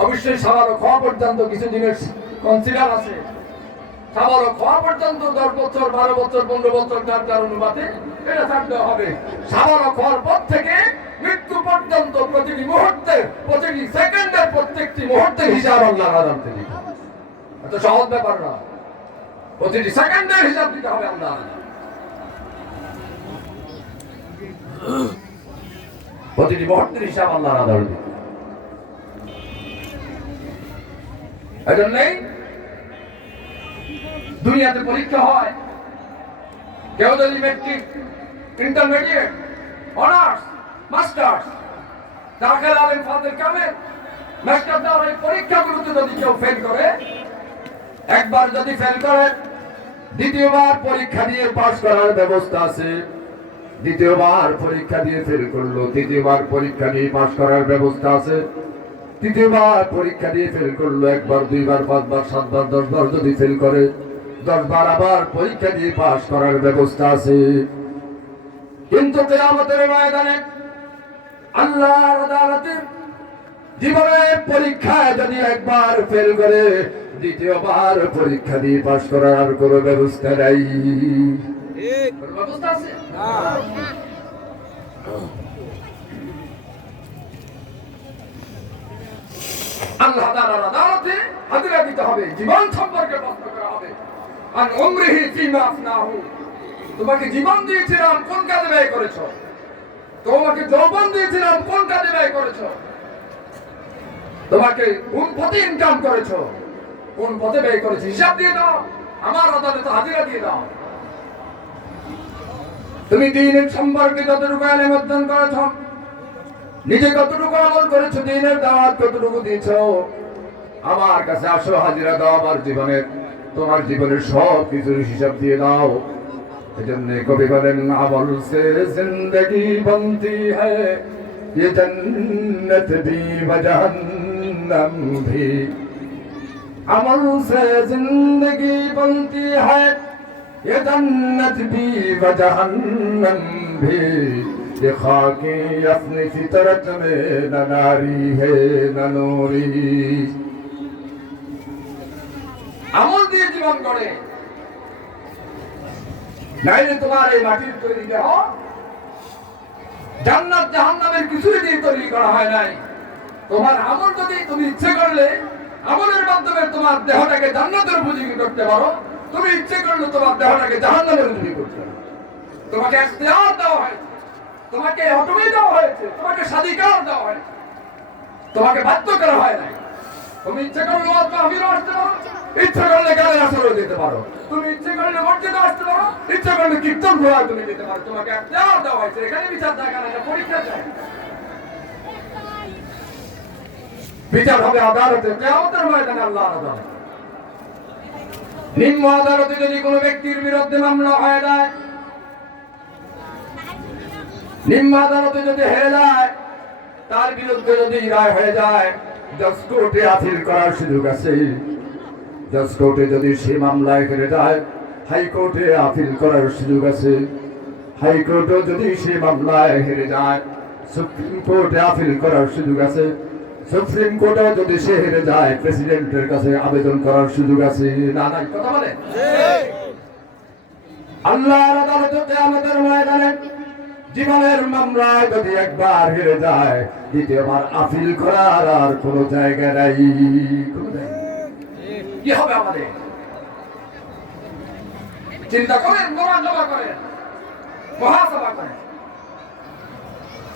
অবশ্যই সাবালক হওয়া পর্যন্ত কিছু জিনিস কনসিডার আছে। সাবালক হওয়া পর্যন্ত 10 বছর 12 বছর 15 বছর যার যার অনুপাতে এটা থাকতে হবে। সাবালক হওয়ার পর থেকে মৃত্যু পর্যন্ত প্রতিটি মুহূর্তে প্রতিটি সেকেন্ডের প্রত্যেকটি মুহূর্তের হিসাব আল্লাহর আদালতে দিতে হবে। এত সহজ ব্যাপার না, প্রতিটি সেকেন্ডের হিসাব দিতে হবে আল্লাহ। প্রতিটি মুহূর্তের হিসাব আল্লাহর আদালতে। এজন্যই দুনিয়াতে পরীক্ষা হয়। কেউ যদি মেট্রিক, ইন্টারমিডিয়েট, অনার্স, মাস্টার্স, দাখিল আলেম ফাজিল কামেল, মাস্টার দেওয়ার এই পরীক্ষাগুলোতে যদি কেউ ফেল করে, একবার যদি ফেল করে দ্বিতীয়বার পরীক্ষা দিয়ে পাস করার ব্যবস্থা আছে। দ্বিতীয়বার পরীক্ষা দিয়ে ফেল করলো, তৃতীয়বার পরীক্ষা দিয়ে পাস করার ব্যবস্থা আছে। তৃতীয়বার পরীক্ষা দিয়ে ফেল করলো, একবার, দুইবার, 5 বার, 7 বার, 10 বার যদি ফেল করে 10 বার আবার পরীক্ষা দিয়ে পাস করার ব্যবস্থা আছে। কিন্তু কিয়ামতের ময়দানে আল্লাহর আদালতে জীবনের পরীক্ষায় যদি একবার ফেল করে দ্বিতীয়বার পরীক্ষা দিয়ে পাস করার কোনো ব্যবস্থা নাই। কোনো ব্যবস্থা আছে? আল্লাহ তাআলার আদালতে হাজিরা দিতে হবে, জীবন সম্পর্কে প্রশ্ন করা হবে। আন উমরিহি ফিমা আফনাহু, তোমাকে জীবন দিয়েছিলাম কোন কাজে ব্যয় করেছো? তোমাকে যৌবন দিয়েছিলাম কোন কাজে ব্যয় করেছো? তোমাকে কোন পথে ইনকাম করেছো, কোন পথে ব্যয় করেছো? হিসাব দিয়ে দাও, আমার আদালতে হাজিরা দিয়ে দাও। তুমি দ্বীনের সম্পর্কে যতটুকু ইলম অর্জন করেছো, নিজে কতটুকু আমল করেছো, দ্বীনের দাওয়াত কতটুকু দিয়েছো, আমার কাছে আসো, হাজিরা দাও। আমার জীবনের, তোমার জীবনের সব কিছুর হিসাব দিয়ে দাও। এজন্য কবি বলেন, আমল সে জিন্দগি বনতি হ্যায়, ये जन्नत भी व जहन्नम भी, अमल से जिंदगी बनती है, ये जन्नत भी व जहन्नम भी, ये खाकी अपनी फितरत में न नारी है न नूरी। আমল দিয়ে জীবন গড়ে, নাইলে তোমার এই মাটির তৈরি দেহ জান্নাত জাহান্নামের কিছুই দিয়ে তৈরি করা হয় নাই। তোমার আমল যদি তুমি ইচ্ছে করলে আমলের মাধ্যমে তোমার দেহটাকে জান্নাতের উপযোগী করতে পারো, তুমি ইচ্ছে করলে তোমার দেহটাকে জাহান্নামের উপযোগী করতে পারো। তোমাকে ইখতিয়ার দেওয়া হয়েছে, তোমাকে অটোমি দেওয়া হয়েছে, তোমাকে স্বাধিকার দেওয়া হয়েছে, তোমাকে বাধ্য করা হয় নাই। তুমি ইচ্ছে করলে মাহফিলে আসতে পারো, ইচ্ছে করলে গানের আসরেও যেতে পারো, তুমি ইচ্ছে করলে মসজিদে আসতে পারো, ইচ্ছে করলে কীর্তন ঘোড়ায় তুমি যেতে পারো। তোমাকে ইখতিয়ার দেওয়া হয়েছে। এখানে বিচার জায়গা না, পরীক্ষা চাই। বিচার হবে আদালতে, কিয়ামতের ময়দানে, আল্লাহর আদালতে। নিম্ন আদালতে যদি কোনো ব্যক্তির বিরুদ্ধে মামলা হয়ে যায়, নিম্ন আদালতে যদি হেরে যায়, তার বিরুদ্ধে যদি রায় হয়ে যায়, জজ কোর্টে আপিল করার সুযোগ আছে। জজ কোর্টে যদি সে মামলায় হেরে যায়, হাইকোর্টে আপিল করার সুযোগ আছে। হাইকোর্টে যদি সে মামলায় হেরে যায়, সুপ্রিম কোর্টে আপিল করার সুযোগ আছে। সুপ্রিম কোর্টে যদি সে হেরে যায়, প্রেসিডেন্টের কাছে আবেদন করার সুযোগ আছে। না নাই কথা বলে আল্লাহর আদালতে কিয়ামতের ময়দানে জীবনের মামলায় যদি একবার হেরে যায়, দ্বিতীয়বার আপিল করার আর কোন জায়গা নাই। কি হবে আমাদের? চিন্তা করেন, মোরাকাবা করেন, মুহাসাবা করেন।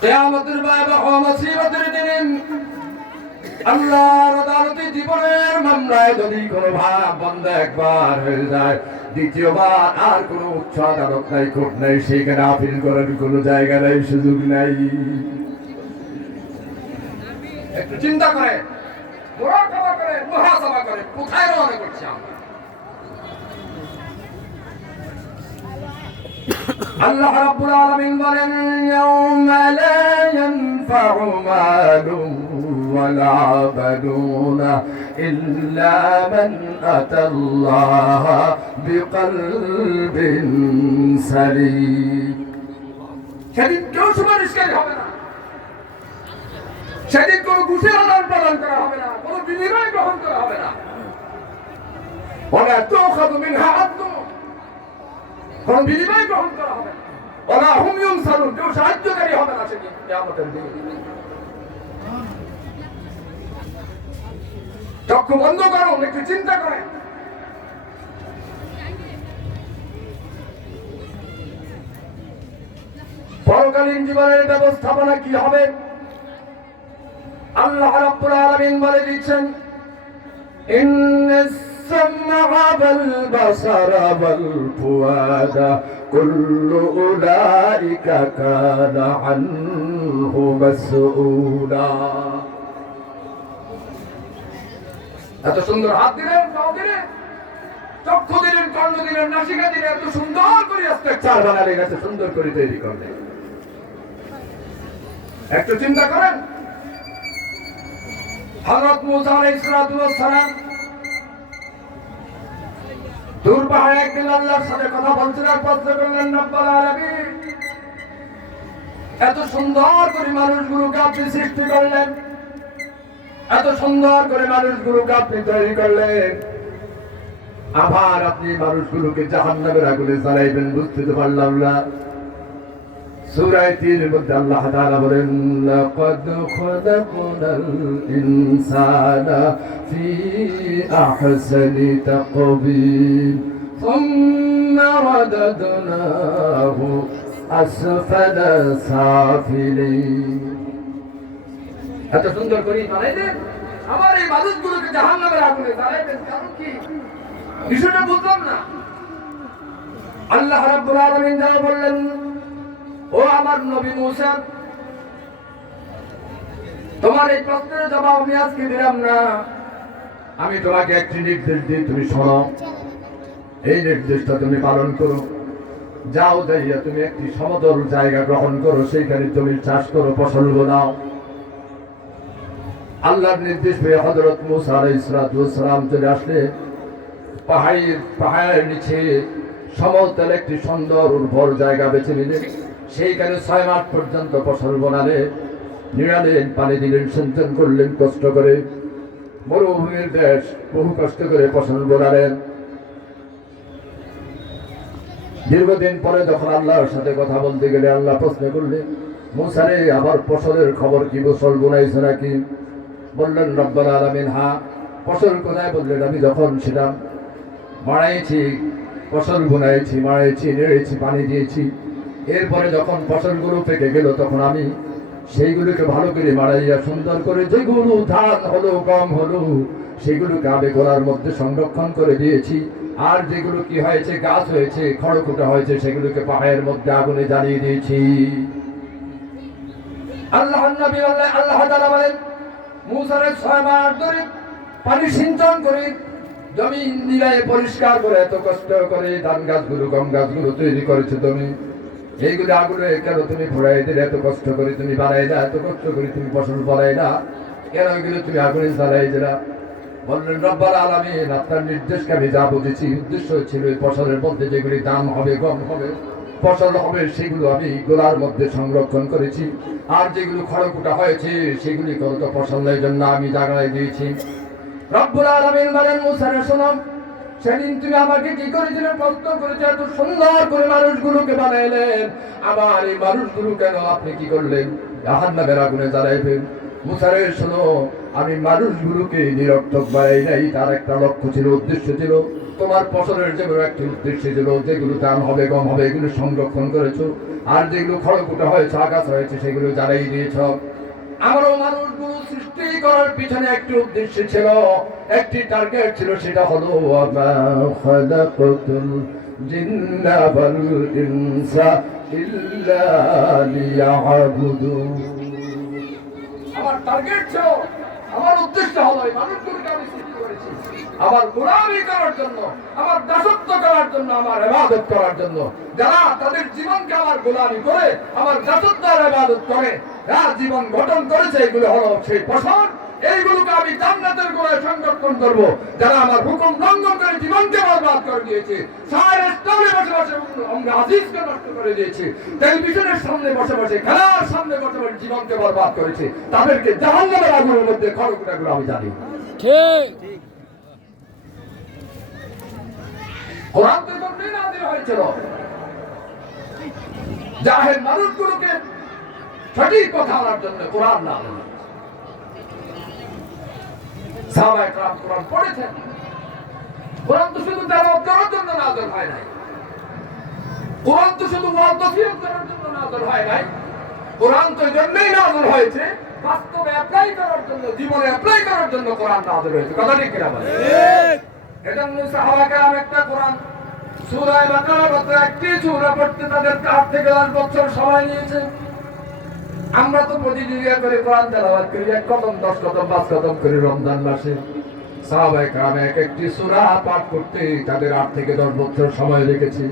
কিয়ামতের ভয়াবহ মুসিবতের দিনে আল্লাহর আদালতে জীবনের মামলায় যদি কোনো বান্দা একবার হয়ে যায়, দ্বিতীয়বার আর কোনো উচ্চ আদালত নাই, কোর্ট নাই, সেখানে আপিল করার কোনো জায়গা নাই, সুযোগ নাই। একটু চিন্তা করে, মুরাকাবা করে, মুহাসাবা করে, কোথায় রওনা করছি আমরা? আল্লাহ রাব্বুল আলামিন বলেন, ইয়াউমা লা ইয়ানফাউ মালুন ওয়ালা বানুনা ইল্লা মান أتى الله بقلب سليم সেদিন কেউ সুপারিশকারী হবে না, সেদিন কোনো ঘুষের আদান প্রদান করা হবে না, কোনো বিনিময় গ্রহণ করা হবে না। ওলা তুখাযু মিনহা আদলু, কোনো বিনিময় গ্রহণ করা হবে না। ওলা হুম ইউনসারুন, কেউ সাহায্যকারী হবে না সেদিন কিয়ামতের দিন। চক্ষু বন্ধ করুন, একটু চিন্তা করেন। পরকালীন জীবনের ব্যবস্থাপনা কি হবে? আল্লাহ রাব্বুল আলামিন বলে দিচ্ছেন, ইন্নাস সামআ ওয়াল বাসারা ওয়াল ফুআদা কুল্লু উলাইকা কানা আনহু মাসউলা। এত সুন্দর হাত দিলেন, পাও দিলেন, চক্ষু দিলেন, কর্ণ দিলেন, নাসিকা দিলেন, এত সুন্দর করে স্ট্রাকচার বানালেন, এত সুন্দর করে তৈরি করলেন। একটু চিন্তা করেন, হযরত মুসা আলাইহিস সালাম দূর পাহাড়ে একদিন আল্লাহর সাথে কথা বলছিলেন, প্রশ্ন করলেন, রব্বুল আলামিন, এত সুন্দর করে মানুষগুলোকে আপনি সৃষ্টি করলেন, এত সুন্দর করে মানুষগুলোকে আপনি তৈরি করলেন, আবার আপনি মানুষগুলোকে জাহান্নামের আগুনে জ্বালাইবেন, বুঝতে তো পারলাম না। সূরা তিনের মধ্যে আল্লাহ তাআলা বলেন, লাকাদ খালাকনাল ইনসানা ফি আহসানি তাকবীর সুম্মা রাদাদনাহু আসফালা সাফিলিন। এত সুন্দর করে বানাইলেন, আমার এই মানুষগুলোকে জাহান্নামের আগুনে জ্বালাইবেন, কারণ কি? বিষয়টা বুঝলাম না। আল্লাহ রাব্বুল আলামিন যা বললেন, ও আমার নবী মুসা, তোমার এই প্রশ্নের জবাব আমি আজকে দিলাম না, আমি তোমাকে একটি নির্দেশ দিই, তুমি শোনো, এই নির্দেশটা তুমি পালন করো। যাও, যাইয়া তুমি একটি সমতল জায়গা গ্রহণ করো, সেইখানে তুমি চাষ করো, ফসল বানাও। আল্লাহর নির্দেশ পেয়ে হযরত মুসা আলাইহিস সালাম চলে আসলে পাহাড়ের নিচে সমতল একটি সুন্দর উর্বর জায়গা বেছে নিলেন, সেইখানে 6 মাস পর্যন্ত ফসল বানালে, নিড়ালেন, পানি দিলেন, সিঞ্চন করলেন কষ্ট করে। মরুভূমির দেশ, বহু কষ্ট করে ফসল বানালেন। দীর্ঘদিন পরে যখন আল্লাহর সাথে কথা বলতে গেলে আল্লাহ প্রশ্ন করলেন, মুসা রে, আবার ফসলের খবর কি, ফসল বোনাইছো নাকি? বললেন, রব্বুল আলামিন, হ্যাঁ। ফসল কোথায়? বললেন, আমি যখন ছিলাম মাড়াইছি, ফসল বুনাইছি, মাড়াইছি, নেড়েছি, পানি দিয়েছি। এরপরে যখন ফসলগুলো পেকে গেল, তখন আমি সেইগুলোকে ভালো করে মাড়াইয়া সুন্দর করে, যেগুলো ধান হলো, গম হলো, সেগুলোকে আবে গোলার মধ্যে সংরক্ষণ করে দিয়েছি। আর যেগুলো কি হয়েছে, গাছ হয়েছে, খড়কুটা হয়েছে, সেগুলোকে পাহাড়ের মধ্যে আগুনে জ্বালিয়ে দিয়েছি। আল্লাহ তাআলা বলেন, মুসা 6 মাস ধরে পানি সিঞ্চন করে, জমিন নিরায়ে পরিষ্কার করে, এত কষ্ট করে ধান গাছগুলো, গম গাছগুলো তৈরি করেছে তুমি, এইগুলো আগুনে কেন তুমি ফোড়াই দিলে? এত কষ্ট করে তুমি বানাই না, এত কষ্ট করে তুমি ফসল বানাই না, কেন এগুলো তুমি আগুনে জ্বালাই দিলা? বললেন, রব্বুল আলামিন, আপনার নির্দেশকে আমি যা বুঝেছি, উদ্দেশ্য ছিল এই ফসলের মধ্যে যেগুলি দাম হবে, গম হবে, ফসল হবে, সেগুলো আমি গোলার মধ্যে সংরক্ষণ করেছি। আর যেগুলো খড়কুটা হয়েছে, সেগুলি কত ফসলের জন্য আমি জাগায় দিয়েছি। রব্বুল আলামিন বলেন, মুসা রে, শোনো, সেদিন তুমি আমাকে কি করেছিলে? প্রশ্ন করেছে, এত সুন্দর করে মানুষগুলোকে বানাইলেন, আবার এই মানুষগুলো কেন আপনি কি করলেন? জাহান্নামের আগুনে জ্বালাইবেন। মুসা রে, শোনো, আমি মানুষগুলোকে নিরর্থক বানাই নাই, তার একটা লক্ষ্য ছিল, উদ্দেশ্য ছিল। তোমার ফসলের যেগুলো একটি উদ্দেশ্য ছিল, যেগুলো ধান হবে, গম হবে, এগুলো সংরক্ষণ করেছো। আর যেগুলো খড়কুটা হয়েছে, আগাছ হয়েছে, সেগুলো জ্বালাই দিয়েছ। আমারও মানুষগুলো সৃষ্টি করার পিছনে একটি উদ্দেশ্য ছিল, একটি টার্গেট ছিল, সেটা হলো ওয়ামা খালাকাতুল জিন্না ওয়াল ইনসা ইল্লা লিয়াবুদুন। আমার টার্গেট ছিল, আমার উদ্দেশ্য হলো এই মানুষগুলোকে আমি সৃষ্টি করেছি আমার গোলামি করার জন্য, আমার দাসত্ব করার জন্য, আমার ইবাদত করার জন্য। যারা তাদের জীবনকে আমার গোলামি করে, আমার দাসত্ব আর ইবাদত করে, যারা জীবন গঠন করেছে, এগুলো হলো সেই ফসল, এইগুলোকে আমি জান্নাতের গোড়ায় সংরক্ষণ করব। যারা আমার হুকুম লঙ্ঘন করে জীবনকে বরবাদ করে দিয়েছে, শহরের স্টাউলে বসে বসে আমরা আজিজকে নষ্ট করে দিয়েছে, টেলিভিশনের সামনে বসে বসে, খেলার সামনে বসে বসে জীবনকে বরবাদ করেছে, তাদেরকে জাহান্নামের আগুনের মধ্যে খড়কুটাগুলো আমি জানি। ঠিক কোরআন তো এজন্যই নাযিল হয়েছিল, জাহেল মানুষগুলোকে সঠিক কথা বলার জন্য কোরআন নাযিল হয়েছে। সাহাবায়ে কেরাম কোরআন পড়েছেন। কোরআন তো শুধু তেলাওয়াত করার জন্য নাযিল হয় নাই, কোরআন তো শুধু ওয়াজ নসিহত করার জন্য নাযিল হয় নাই, কোরআন তো এজন্যই নাযিল হয়েছে বাস্তবে অ্যাপ্লাই করার জন্য, জীবনে অ্যাপ্লাই করার জন্য কোরআন নাযিল হয়েছে। কথা ঠিক কিনা বলেন? এজন্য সাহাবায়ে কেরাম একটা কোরআন সূরা বাকারার মতো একটি সূরা পড়তে তাদের 4 থেকে 10 বছর সময় নিয়েছে। আমরা তো প্রতিদিন করে কোরআন তেলাওয়াত করি, 1 কদম 10 কদম 5 কদম করে রমজান মাসে। সাহাবায়ে কেরাম এক একটি সূরা পাঠ করতে তাদের 8 থেকে 10 বছর সময় লেগেছে।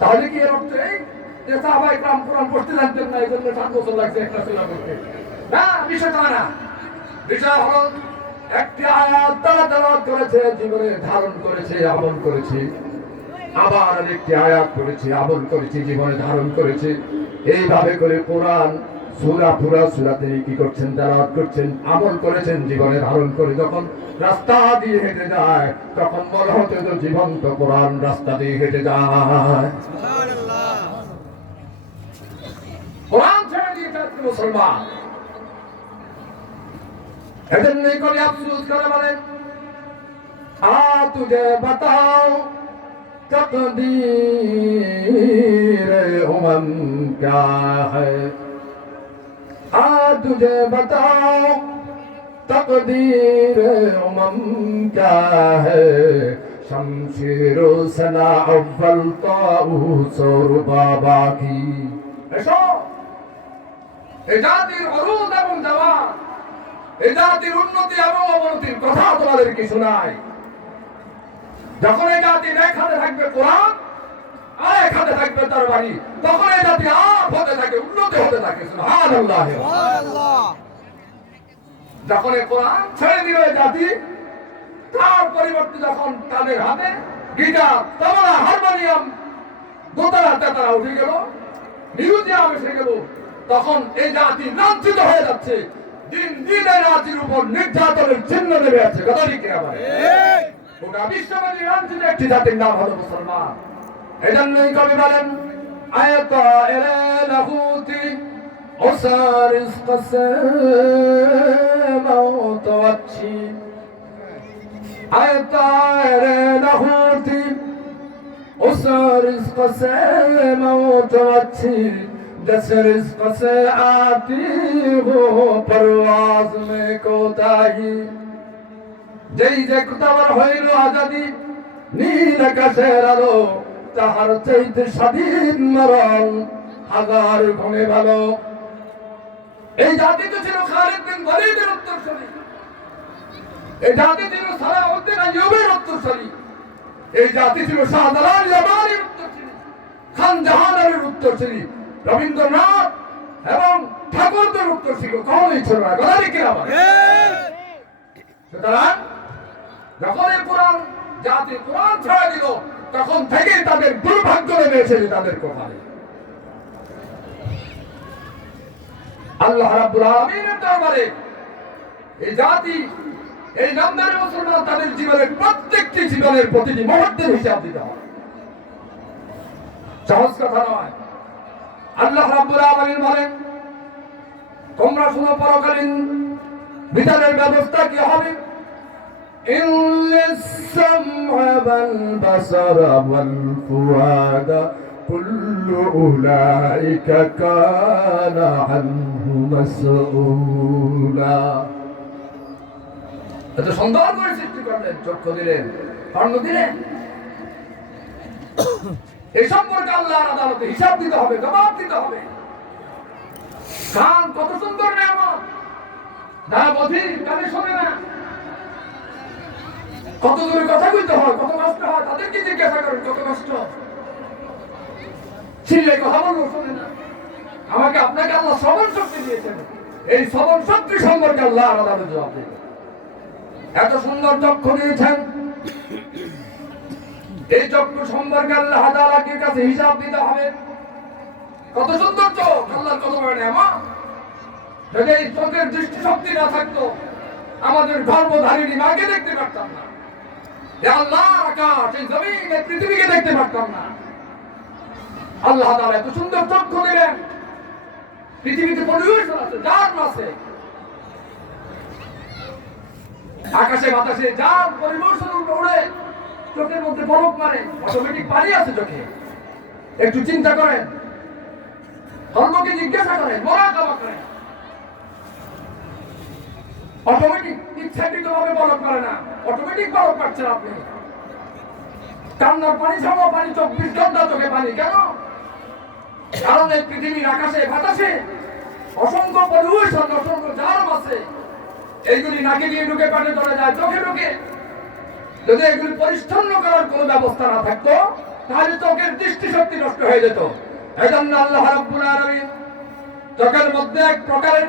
তাহলে কি এর অর্থ এই যে সাহাবায়ে কেরাম কোরআন পড়তে জানতেন না, এজন্য 7 বছর লাগছে একটা সূরা পড়তে? না, বিষয়টা না। বিষয় হলো একটি আয়াত তারা তেলাওয়াত করেছে, জীবনে ধারণ করেছে, আমল করেছে, আবার আরেকটি আয়াত করেছে, আমল করেছে, জীবনে ধারণ করেছে। এইভাবে করে কোরআন সূরা পুরা সূরা তিনি কি করছেন? তেলাওয়াত করছেন, আমল করেছেন, জীবনে ধারণ করে যখন রাস্তা দিয়ে হেঁটে যায় তখন মনে হতে তো জীবন্ত কোরআন রাস্তা দিয়ে হেঁটে যায়। কোরআন ছেড়ে দিয়েছে মুসলমান। এজন্যই কবি আফসোস করে বলেন, তুঝে বাতাও तकदीर उमम क्या है, तुझे बताओ तकदीर उमम क्या है, शमशीर सना अव्वल ताऊस और बाबा की। এসো, এ জাতির অরুণ এবং জওয়ান, এ জাতির উন্নতি এবং অবনতির কথা তোমাদেরকে শোনায়। যখন এই জাতির এক হাতে থাকবে কোরআন আর এক হাতে থাকবে তার বাড়ি, তখন এই জাতি আপ হতে থাকে, উন্নতি হতে থাকে। সুবহানাল্লাহ। যখন এই কোরআন ছেড়ে দিল এই জাতি, তার পরিবর্তে যখন তাদের হাতে গিটার, তবলা, হারমোনিয়াম, দোতারা তেতারা উঠে গেল, মিউজিয়াম এসে গেল, তখন এই জাতি লাঞ্ছিত হয়ে যাচ্ছে। দিন দিন এই জাতির উপর নির্যাতনের চিহ্ন নেমে আছে। কথা ঠিক কিনা বলেন? গোটা বিশ্ববাসী লাঞ্ছিত একটি জাতির নাম হলো মুসলমান। এজন্যই কবি বলেন, আয়াতা এরে লাহুতি ওসারিস কসে মাউত ওয়াচ্ছি, আয়াতা এরে লাহুতি ওসারিস কসে মাউত ওয়াচ্ছি, दस रिज़्क़ से आती हो परवाज़ में कोताही, যেই যে কুতাবার হইল আজাদি নীল আকাশের আলো, তাহার চাইতে স্বাধীন মরণ হাজার গুণে ভালো। এই জাতি তো ছিল খালিদ বিন ওয়ালিদের উত্তরসূরি, এই জাতি ছিল সালাউদ্দিন আইয়ুবের উত্তরসূরি, এই জাতি ছিল শাহজালাল ইয়ামানির উত্তরসূরি, খান জাহানের উত্তরসূরি, রবীন্দ্রনাথ এবং ঠাকুরদের উত্তরসূরি কখনোই ছিল না। কথা ঠিক কিনা বলেন? সুতরাং যখন এই কোরআন জাতি কোরআন ছেড়ে দিল, তখন থেকেই তাদের দুর্ভাগ্য নেমে এসেছে তাদের কপালে। আল্লাহ রাব্বুল আলামিনের দরবারে এই জাতি, এই নামদারি মুসলমান তাদের জীবনের প্রত্যেকটি জীবনের প্রতিটি মুহূর্তের হিসাব দিতে হবে। সহজ কথা নয়। আল্লাহ রাব্বুল আলামিন বলেন, তোমরা শুনো পরকালীন বিচারের ব্যবস্থা কি হবে। ইন্নাস সামআ ওয়াল বাসারা ওয়াল ফুআদা কুল্লু উলাইকা কানা আনহু মাসউলা। এত সুন্দর করে সৃষ্টি করলেন, চক্ষু দিলেন, কর্ণ দিলেন, এই সম্পর্কে আল্লাহর আদালতে হিসাব দিতে হবে, জবাব দিতে হবে। কান কত সুন্দর নিয়ামত, যারা বধির কানে শোনে না, কত দূরে কথা কইতে হয়, কত কষ্ট হয়, তাদেরকে জিজ্ঞাসা করেন কত কষ্ট। ছিলে কথা বলবো শোনে না। আমাকে আপনাকে আল্লাহ শ্রবণ শক্তি দিয়েছেন, এই শ্রবণ শক্তি সম্পর্কে আল্লাহ আদালতে জবাব দেবে। এত সুন্দর চক্ষু দিয়েছেন, এই চক্ষু সম্পর্কে আল্লাহ তাআলার কাছে হিসাব দিতে হবে। কত সুন্দর চোখ, আল্লাহর কত বড় নেয়ামত। যদি এই চোখের দৃষ্টি শক্তি না থাকতো, আমাদের গর্ভধারিণী মাকে দেখতে পারতাম না। আল্লাহ আকাশ, এই জমিন, এই পৃথিবীকে দেখতে পারতাম না। আল্লাহ তাআলা এত সুন্দর চক্ষু দিলেন। পৃথিবীতে পরিবেশন আছে, জান আছে, আকাশে বাতাসে যার পরিবেশন উড়ে চোখের মধ্যে পলক মারে, অটোমেটিক পানি আছে চোখে। একটু চিন্তা করেন, ধর্মকে জিজ্ঞাসা করেন, মোরাকাবা করেন। অটোমেটিক ইচ্ছাকৃত ভাবে পলক করে না, অটোমেটিক পলক পাচ্ছেন আপনি। কান্নার পানি ছাড়াও পানি 24 ঘন্টা চোখে পানি। কেন? কারণ এই পৃথিবীর আকাশে বাতাসে অসংখ্য পরিবেশন, অসংখ্য জাম আছে। এইগুলি নাকে দিয়ে ঢুকে পানি চলে যায়, চোখে ঢুকে। যদি এগুলি পরিচ্ছন্ন করার কোনো ব্যবস্থা না থাকতো, তাহলে চোখের দৃষ্টিশক্তি নষ্ট হয়ে যেত। এই জন্য আল্লাহ রাব্বুল আলামিন চোখের মধ্যে এক প্রকারের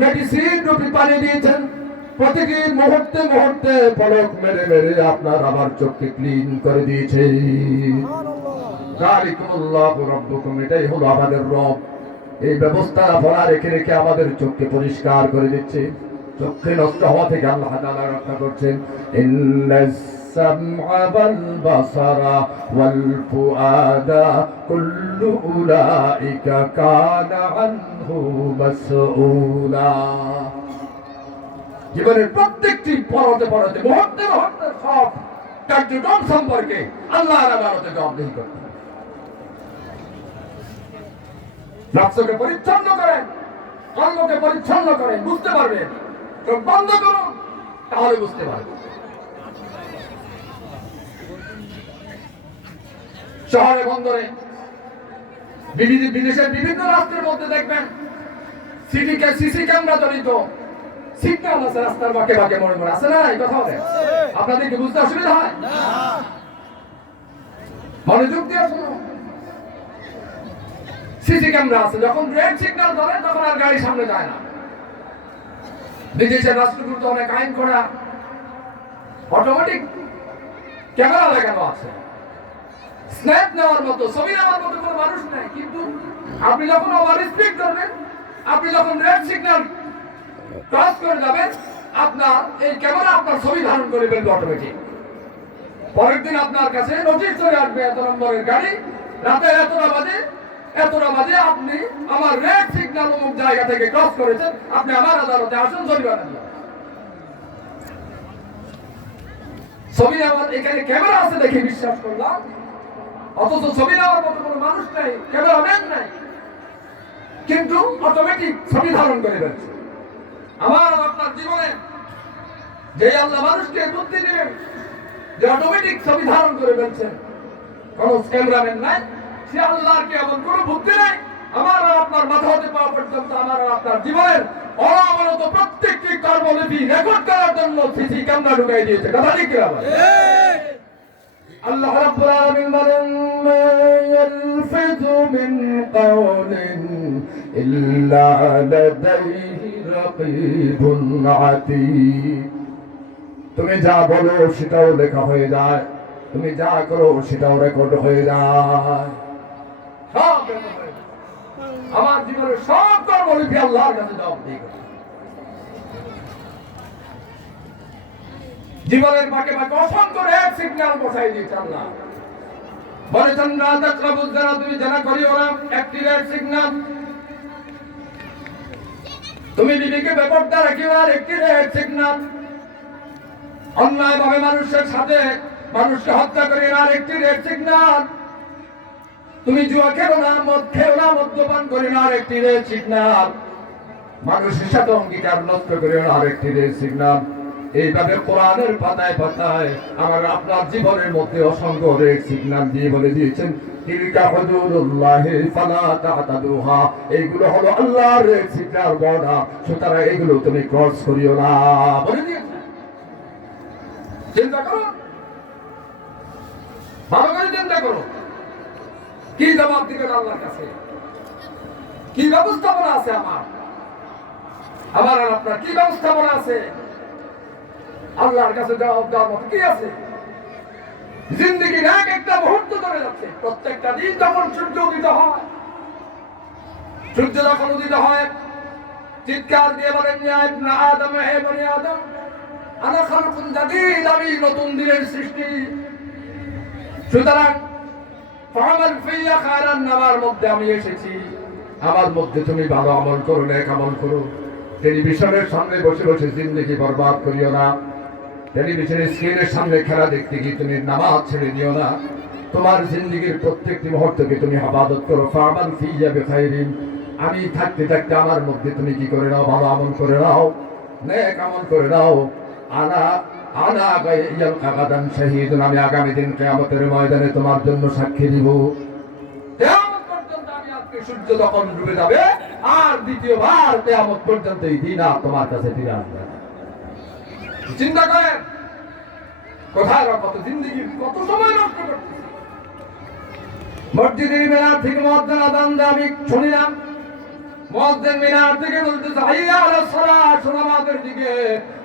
মেডিসিন রূপী পানি দিয়েছেন। প্রতিটি মুহূর্তে মুহূর্তে পলক মেরে মেরে আপনার আমার চোখকে ক্লিন করে দিয়েছে। যালিকুমুল্লাহু রাব্বুকুম, এটাই হলো আমাদের রব। এই ব্যবস্থা ভরা রেখে রেখে আমাদের চোখকে পরিষ্কার করে দিচ্ছে। চোখে নষ্ট হওয়া থেকে আল্লাহ তাআলা রক্ষা করছেন। ইন্নাস সামআ ওয়াল বাসারা ওয়াল ফুআদা কুল্লু উলাইকা কানা আনহু মাসউলা। জীবনের প্রত্যেকটি পরতে পরতে, মুহূর্তে মুহূর্তে সব কার্যক্রম সম্পর্কে আল্লাহর আদালতে জবাবদিহি করতে হবে। নফসকে পরিচ্ছন্ন করেন, কর্মকে পরিচ্ছন্ন করেন, বুঝতে পারবেন। চোখ বন্ধ করুন, তাহলে বুঝতে পারবেন। শহরে বন্দরে বিদেশের বিভিন্ন রাষ্ট্রের মধ্যে দেখবেন সিসি ক্যামেরা জড়িত সিগন্যাল আছে, রাস্তার বাঁকে বাঁকে মনে মনে আছে না? এই কথা হবে আপনাদের কি বুঝতে অসুবিধা হয়? মনোযোগ দিয়ে শুনুন। সিসি ক্যামেরা আছে, যখন রেড সিগন্যাল ধরে তখন আর গাড়ি সামনে যায় না। বিদেশের রাষ্ট্রগুলোতে অনেক আইন করা, অটোমেটিক ক্যামেরা লাগানো আছে। স্ন্যাপ নেওয়ার মতো, ছবি নেওয়ার মতো কোনো মানুষ নেই। কিন্তু আপনি যখন ওভার স্পিড করবেন, আপনি যখন রেড সিগন্যাল ক্রস করে যাবেন, আপনার এই ক্যামেরা আপনার ছবি ধারণ করে ফেলবে অটোমেটিক। পরের দিন আপনার কাছে নোটিশ চলে আসবে, এত নম্বরের গাড়ি রাতে এতটা বাজে আপনি আমার রেড সিগন্যাল অমুক জায়গা থেকে ক্রস করেছেন, আপনি আমার আদালতে আসুন, জরিমানা দিন। ছবি নেওয়ার এখানে ক্যামেরা আছে দেখে বিশ্বাস করলাম, অথচ ছবি নেওয়ার মতো কোনো মানুষ নাই, ক্যামেরাম্যান নাই, কিন্তু অটোমেটিক ছবি ধারণ করে ফেলছে। আমার আপনার জীবনে যে আল্লাহ মানুষকে বুদ্ধি দিলেন যে অটোমেটিক ছবি ধারণ করে ফেলছেন, কোন ক্যামেরাম্যান নাই, সে আল্লাহর কি এমন কোন বুদ্ধি নাই? আমার আর আপনার মাথা হতে পাওয়া পর্যন্ত আমার আর আপনার জীবনের অনবরত প্রত্যেকটি কর্মলিপি রেকর্ড করার জন্য সিসি ক্যামেরা ঢুকাই দিয়েছে। কথা ঠিক কিনা? আল্লাহ রাব্বুল আলামিন বলেন, মা ইয়ালফিযু মিন কাওলিন ইল্লা লাদাইহি রাকীবুন আতীদ। তুমি যা বলো সেটাও লেখা হয়ে যায়, তুমি যা করো সেটাও রেকর্ড হয়ে যায়। সব রেকর্ড হয়ে যায়। আমার জীবনের সব কর্মলিপি আল্লাহর কাছে জবাবদিহি করতে হবে। জীবনের বাঁকে বাঁকে অসংখ্য রেড সিগন্যাল বসাই দিয়েছে আল্লাহ। বলেছেন না তাকরাবু যারা, তুমি জানা করিও না, একটি রেড সিগন্যাল। তুমি বিবিকে বেপরদা রাখিও না, একটি রেড সিগন্যাল। অন্যায়ভাবে মানুষের সাথে মানুষকে হত্যা করিও না, একটি রেড সিগন্যাল। তুমি জুয়া খেলো না, মদ খেও না, মদ্যপান করিও না, একটি রেড সিগন্যাল। মানুষের সাথে অঙ্গীকার নষ্ট করিও না, একটি রেড সিগন্যাল। এইভাবে কোরআনের পাতায় পাতায় আমার আপনার জীবনের মধ্যে অসংখ্য রেড সিগন্যাল দিয়ে বলে দিয়েছেন, তিলকা হুদুদুল্লাহি ফালা তা'তাদুহা। এইগুলো হলো আল্লাহর রেড সিগন্যাল বর্ডার, সুতরাং এগুলো তুমি ক্রস করিও না বলে দিয়েছেন। চিন্তা করো, ভালো করে চিন্তা করো, কি জবাব দিবেন আল্লাহর কাছে, কি ব্যবস্থাপনা আছে আমার। আমার আর আপনার কি ব্যবস্থাপনা আছে? আল্লাহর কাছে জবাব দেওয়ার মতো কি আছে? জিন্দেগির এক একটা মুহূর্ত ধরে যাচ্ছে। প্রত্যেকটা দিন যখন সূর্য উদিত হয়, সূর্য যখন উদিত হয়, চিৎকার দিয়ে বলেন, ইয়া ইবনে আদম, হে বনি আদম, আনা খালকুন জাদীদ, আমি নতুন দিনের সৃষ্টি। সুতরাং ফামাল ফিয়া খায়রান, আমার মধ্যে আমি এসেছি, আমার মধ্যে তুমি ভালো আমল করো, নেক আমল করো। টেলিভিশনের সামনে বসে বসে জিন্দেগি বরবাদ করিও না। টেলিভিশনের স্ক্রিনের সামনে খেলা দেখতে গিয়ে তুমি নামাজ ছেড়ে দিও না। তোমার জিন্দেগির প্রত্যেকটি মুহূর্তকে তুমি ইবাদত করো। ফামাল ফিয়া বিখাইরিন, আমি থাকতে থাকতে আমার মধ্যে তুমি কি করে নাও? ভালো আমল করে নাও, নেক আমল করে নাও। আনা আনা গায়াল কাগাদান শাহীদুন, আমি আগামী দিন কিয়ামতের ময়দানে তোমার জন্য সাক্ষী দিব। কিয়ামত পর্যন্ত আমি আজকে সূর্য যখন ডুবে যাবে আর দ্বিতীয়বার কিয়ামত পর্যন্ত এই দিন আর তোমার কাছে ফিরে আসবে না। চিন্তা করেন কোথায় কত জিন্দেগি, কত সময় নষ্ট করতেছি। মসজিদের মিনার থেকে মুয়াজ্জিন আযান দেয়, আমি শুনিলাম মুয়াজ্জিন মিনার থেকে বলতেছে, হাইয়া আলাস সালাত, নামাজের দিকে,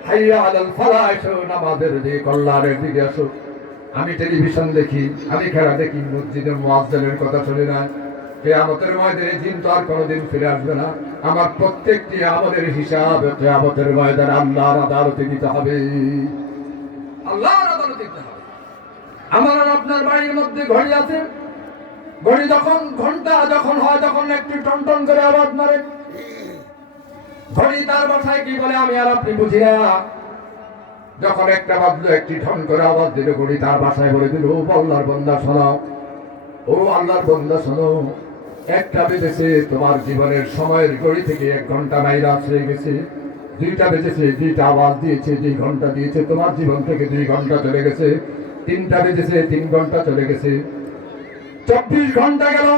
হাইয়া আলাল ফালাহ, নামাজের দিকে, কল্যাণের দিকে আসো। আমি টেলিভিশন দেখি, আমি খেলা দেখি, মসজিদের মুয়াজ্জিনের কথা শুনি না। কিয়ামতের ময়দানে দিন তো আর কোনোদিন ফিরে আসবে না। আমার প্রত্যেকটি আমলের হিসাব কিয়ামতের ময়দানে আল্লাহর আদালতে দিতে হবে। আল্লাহর আদালতে দিতে হবে। আমার আর আপনার বাড়ির মধ্যে ঘড়ি আছে, ঘড়ি যখন ঘন্টা যখন হয় তখন একটু টনটন করে আওয়াজ মারে। ঘড়ি তার বাসায় কি বলে আমি আর আপনি বুঝি না। যখন একটা বাজলো, একটি ঠন করে আওয়াজ দিল, ঘড়ি তার বাসায় বলে দিল, ও আল্লাহর বান্দা শোনো, ও আল্লাহর বান্দা শোনো, একটা বেজেছে, তোমার জীবনের সময়ের ঘড়ি থেকে 1 ঘন্টা মাইনাস হয়ে গেছে। 2টা বেজেছে, 2টা আওয়াজ দিয়েছে, 2 ঘন্টা দিয়েছে, তোমার জীবন থেকে 2 ঘন্টা চলে গেছে। 3টা বেজেছে, 3 ঘন্টা চলে গেছে। 24 ঘন্টা গেল,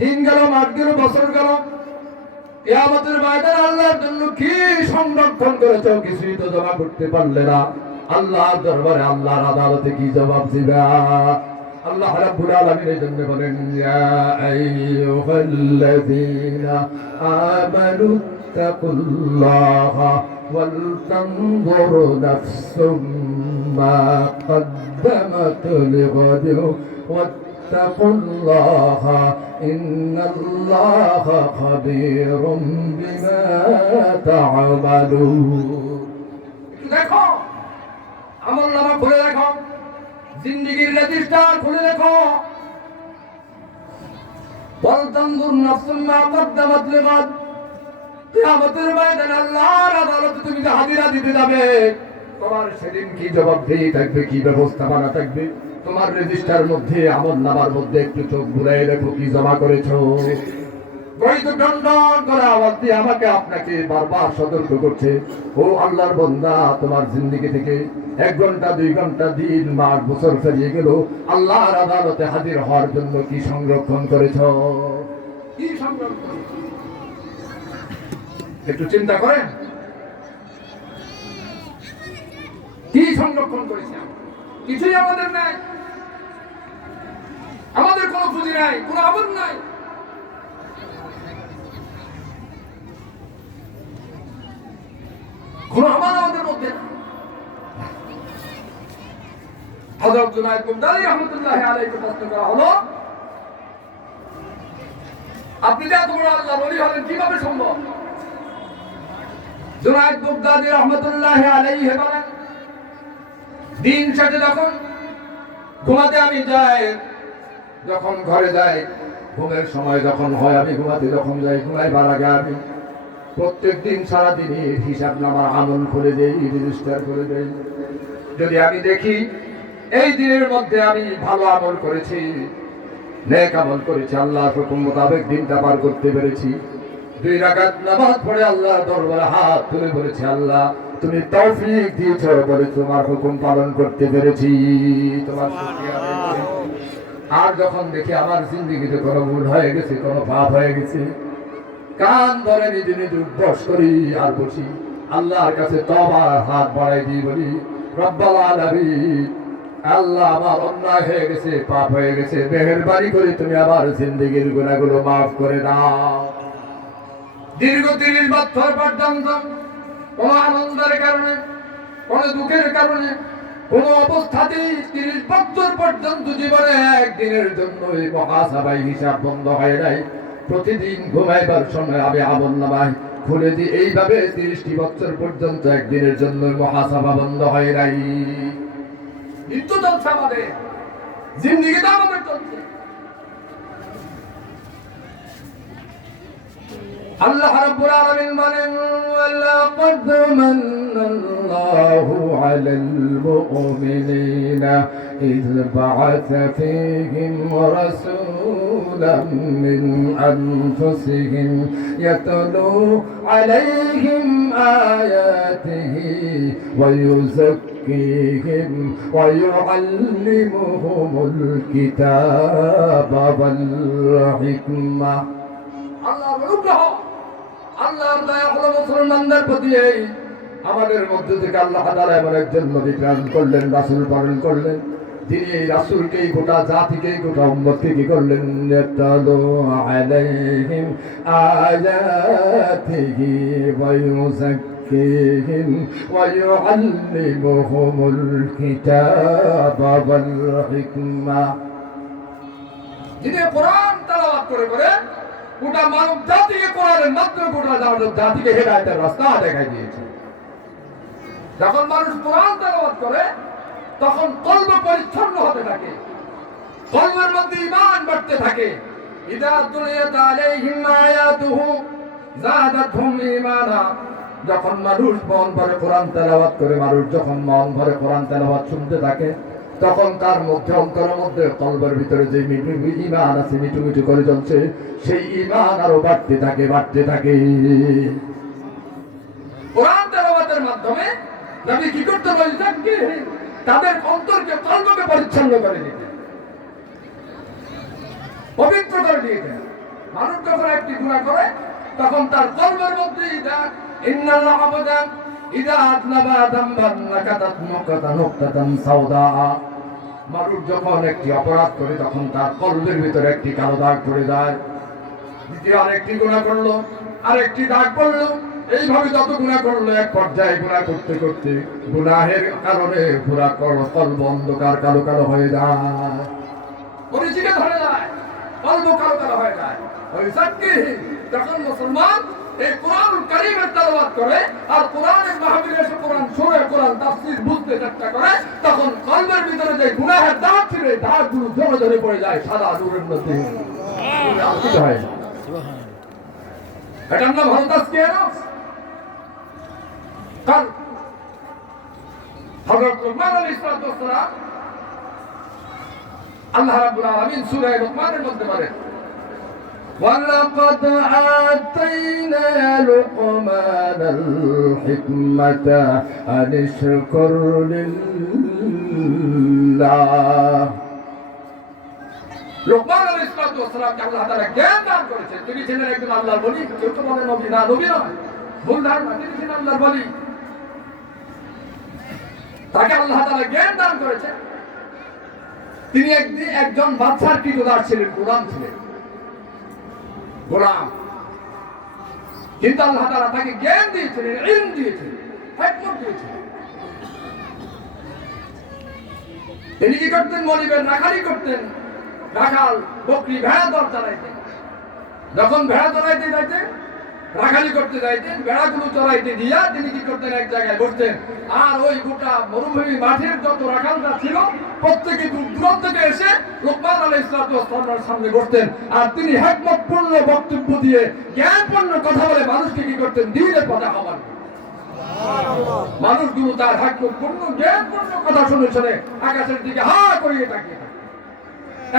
দিন গেল, মাস গেল, বছর গেল। কিয়ামতের ময়দানে আল্লাহর জন্য কি সংরক্ষণ করেছো? কিছুই তো জমা করতে পারলে না। আল্লাহর দরবারে, আল্লাহর আদালতে কি জবাব দিবা? আল্লাহ রাব্বুল আলামিন এর জন্য বলেন, ইয়া আইয়ুহাল্লাযীনা আমানু তাকুল্লাহা ওয়াল তানজুর নাফসুম মা কদ্দামাত লিগাদিন ওয়াত্তাকুল্লাহা ইন্নাল্লাহা খাবীরুম বিমা তা'মালুন। দেখো, আমলনামা খুলে দেখো, জিন্দেগির রেজিস্টার খুলে দেখো। ওয়ালতানজুর নাফসুম মা কদ্দামাত লিগাদ, কিয়ামতের ময়দানে আল্লাহর আদালতে তুমি যে হাজিরা দিতে যাবে, তোমার সেদিন কি জবাবদিহি থাকবে, কি ব্যবস্থাপনা থাকবে? তোমার রেজিস্টার মধ্যে, আমলনামার মধ্যে একটু চোখ বুলাই দেখো কি জমা করেছো। ঘড়ি তো টনটন করে আওয়াজ দিয়ে আমাকে আপনাকে বারবার সতর্ক করছে, ও আল্লাহর বান্দা, তোমার জিন্দেগি থেকে 1 ঘন্টা, 2 ঘন্টা, দিন, মাস, বছর পেরিয়ে গেল, আল্লাহর আদালতে হাজির হওয়ার জন্য কি সংরক্ষণ করেছো? কি সংরক্ষণ? একটু চিন্তা করেন, কি সংরক্ষণ করেছে? কিছুই আমাদের নাই, আমাদের কোনো পুঁজি নাই, কোনো আমল নাই। কোনো আমল আমাদের মধ্যে নাই। হযরত জুনায়েদ বুগদাদি রাহমাতুল্লাহি আলাইহি প্রশ্ন করা হলো, আপনি যে এত বড় আল্লাহর ওলি হলেন কিভাবে সম্ভব? জুনায়েদ বুগদাদি রাহমাতুল্লাহি আলাইহি বলেন, দিন শেষে যখন ঘুমাতে আমি যাই, যখন ঘরে যাই, ঘুমের সময় যখন হয়, আমি ঘুমাতে যখন যাই, ঘুমাইবার আগে আমি প্রত্যেক দিন সারাদিনের হিসাব নামার আমল খুলে দেই, রেজিস্টার করে দেই। যদি আমি দেখি এই দিনের মধ্যে আমি ভালো আমল করেছি, নেক আমল করেছি, আল্লাহর হুকুম মোতাবেক দিনটা পার করতে পেরেছি, 2 রাকাত নামাজ পড়ে আল্লাহর দরবারে হাত তুলে বলেছি, আল্লাহ তুমি তৌফিক দিয়েছো বলে তোমার হুকুম পালন করতে পেরেছি, তোমার শুকরিয়া আদায় করি। আর যখন দেখি আমার জিন্দেগিতে কোনো ভুল হয়ে গেছে, কোনো পাপ হয়ে গেছে, কান ধরে নিজে নিজে উদ্বাস করি আর বসি, আল্লাহর কাছে তওবার হাত বাড়াই দিই, বলি, রব্বুল আলামিন, আল্লাহ আমার অন্যায় হয়ে গেছে, পাপ হয়ে গেছে, মেহেরবানি করে তুমি আমার জিন্দেগির গুনাহগুলো মাফ করে দাও। দীর্ঘ 30 বছর পর্যন্ত কোন আনন্দের কারণে, কোন দুঃখের কারণে, কোন অবস্থাতেই 30 বছর পর্যন্ত জীবনে একদিনের জন্য এই মহাসভায় হিসাব বন্ধ হয় নাই। প্রতিদিন ঘুমাইবার সময় আমি আমলনামায় খুলে দিই, এইভাবে 30টি বছর পর্যন্ত একদিনের জন্য মহাসভা বন্ধ হয় নাই। মৃত্যু চলছে আমাদের, জিন্দিগিটা আমাদের চলছে। আল্লাহ রাব্বুল আলামিন বলেন, ওয়ালাকাদ মান্নাল্লাহু আলাল মুমিনিনা ইয বা'আসা ফীহিম রাসূলাম মিন আনফুসিহিম ইয়াতলু আলাইহিম আয়াতিহি ওয়া ইউযাক্কিহিম ওয়া ইউআল্লিমুহুমুল কিতাবা ওয়াল হিকমা। আল্লাহর অনুগ্রহ, আল্লাহর দয়া হলো মুসলমানদের প্রতি। এই আমাদের মধ্যে থেকে আল্লাহ তাআলা এমন একজন নবী প্রেরণ করলেন, রাসূল প্রেরণ করলেন, যিনি এই রাসূলকে গোটা জাতিকে, গোটা উম্মতকে কি করলেন? ইয়াতালু আলাইহিম আয়াতিহি ওয়া ইউযাক্কিহিম ওয়া ইউআল্লিমুহুমুল কিতাবা ওয়াল হিকমা। যিনি কোরআন তেলাওয়াত করে করে গোটা মানব জাতিকে কোরআনের মাধ্যমে গোটা জাতিকে হেদায়েতের রাস্তা দেখাই দিয়েছে। যখন মানুষ কোরআন তেলাওয়াত করে তখন কলব পরিচ্ছন্ন হতে থাকে, কলবের মধ্যে ঈমান বাড়তে থাকে। ইযা তুলিয়াত আলাইহিম আয়াতুহু যাদাতহুম ঈমানা। যখন মানুষ মন ভরে কোরআন তেলাওয়াত করে, মানুষ যখন মন ভরে কোরআন তেলাওয়াত শুনতে থাকে, তখন তার মধ্যে, অন্তরের মধ্যে, কলবের ভিতরে যে ঈমান আছে, মিটু মিটু করে চলছে, সেই ঈমান আরো বাড়তে থাকে, বাড়তে থাকে। কোরআন তেলাওয়াতের মাধ্যমে নবী কি করতে বলেছেন? কি তাদের অন্তরকে, কলবকে পরিচ্ছন্ন করে দিতেন, পবিত্র করে দিতেন। মানুষ যখন একটি গুনাহ করে তখন তার কলবের মধ্যে ইন্নাল আবদা ইযা আযনাবা যামবান নাকাতাত নুকতাতান সাওদা। মানুষ যখন একটি অপরাধ করে তখন তার কলবের ভিতরে একটি কালো দাগ পড়ে যায়। দ্বিতীয় আরেকটি গুনাহ করলো, আরেকটি দাগ পড়লো, এইভাবে যত গুনাহ করলো, এক পর্যায়ে গুনাহ করতে করতে গুনাহের কারণে পুরা কলব অন্ধকার কালো কালো হয়ে যায়, পরিচিকে ধরে যায়, কলব কালো কালো হয়ে যায়। ওই সাক্ষী যখন মুসলমান এই কোরআন কারীমের তেলাওয়াত করে আর কোরআনের মাহফিলে এসে কোরআন শুনে, কোরআন তাফসীর বুঝতে চেষ্টা করে, তখন কলবের ভিতরে যে গুনাহের দাগ ছিল, এই দাগগুলো জমে জমে পড়ে যায় সাদা নূরের মধ্যে, আলোকিত হয়। এটার নাম হলো তাজকিয়া নফস। কারণ হযরত লুকমান আলাইহিস সালাম, আল্লাহ রাব্বুল আলামিন সূরা লুকমানের মধ্যে বলেন, وَلَقَدْ آتَيْنَا لُقْمَانَ الْحِكْمَةَ أَنِ اشْكُرْ لِلَّهِ। লুকমান আলাইহিস সালামকে আল্লাহ তাআলা জ্ঞান দান করেছেন। তিনি ছিলেন একজন আল্লাহর ওলি। কেউ তো বলে নবী না, নবী নয়, ভুল ধারণা। তিনি ছিলেন আল্লাহর ওলি, তাকে আল্লাহ তাআলা জ্ঞান দান করেছেন। তিনি একজন বাদশার কৃতদাস ছিলেন, গোলাম ছিলেন, গোলাম। কিন্তু আল্লাহ তাআলা তাকে জ্ঞান দিয়েছিলেন, ইলম দিয়েছিলেন, হিকমত দিয়েছিলেন। তিনি কি করতেন? মনিবের রাখালি করতেন। রাখাল বকরি ভেড়া দর চালাইতেন। যখন ভেড়া চড়াইতে যাইতেন, রাখালি করতে যাইতেন, ভেড়াগুলো চড়াইতে দিয়া তিনি কি করতেন? এক জায়গায় বসতেন। আর ওই গোটা মরুভূমি মাঠের যত রাখালরা ছিল প্রত্যেকে দূর দূরান্ত থেকে এসে লুকমান আলাইহিস সালামের সামনে বসতেন। আর তিনি হিকমতপূর্ণ বক্তব্য দিয়ে, জ্ঞানপূর্ণ কথা বলে মানুষকে কি করতেন? দ্বীনের পথে আহ্বান করতেন। মানুষগুলো তার হিকমতপূর্ণ, জ্ঞানপূর্ণ কথা শুনে শুনে আকাশের দিকে হা করিয়ে তাকিয়ে থাকে।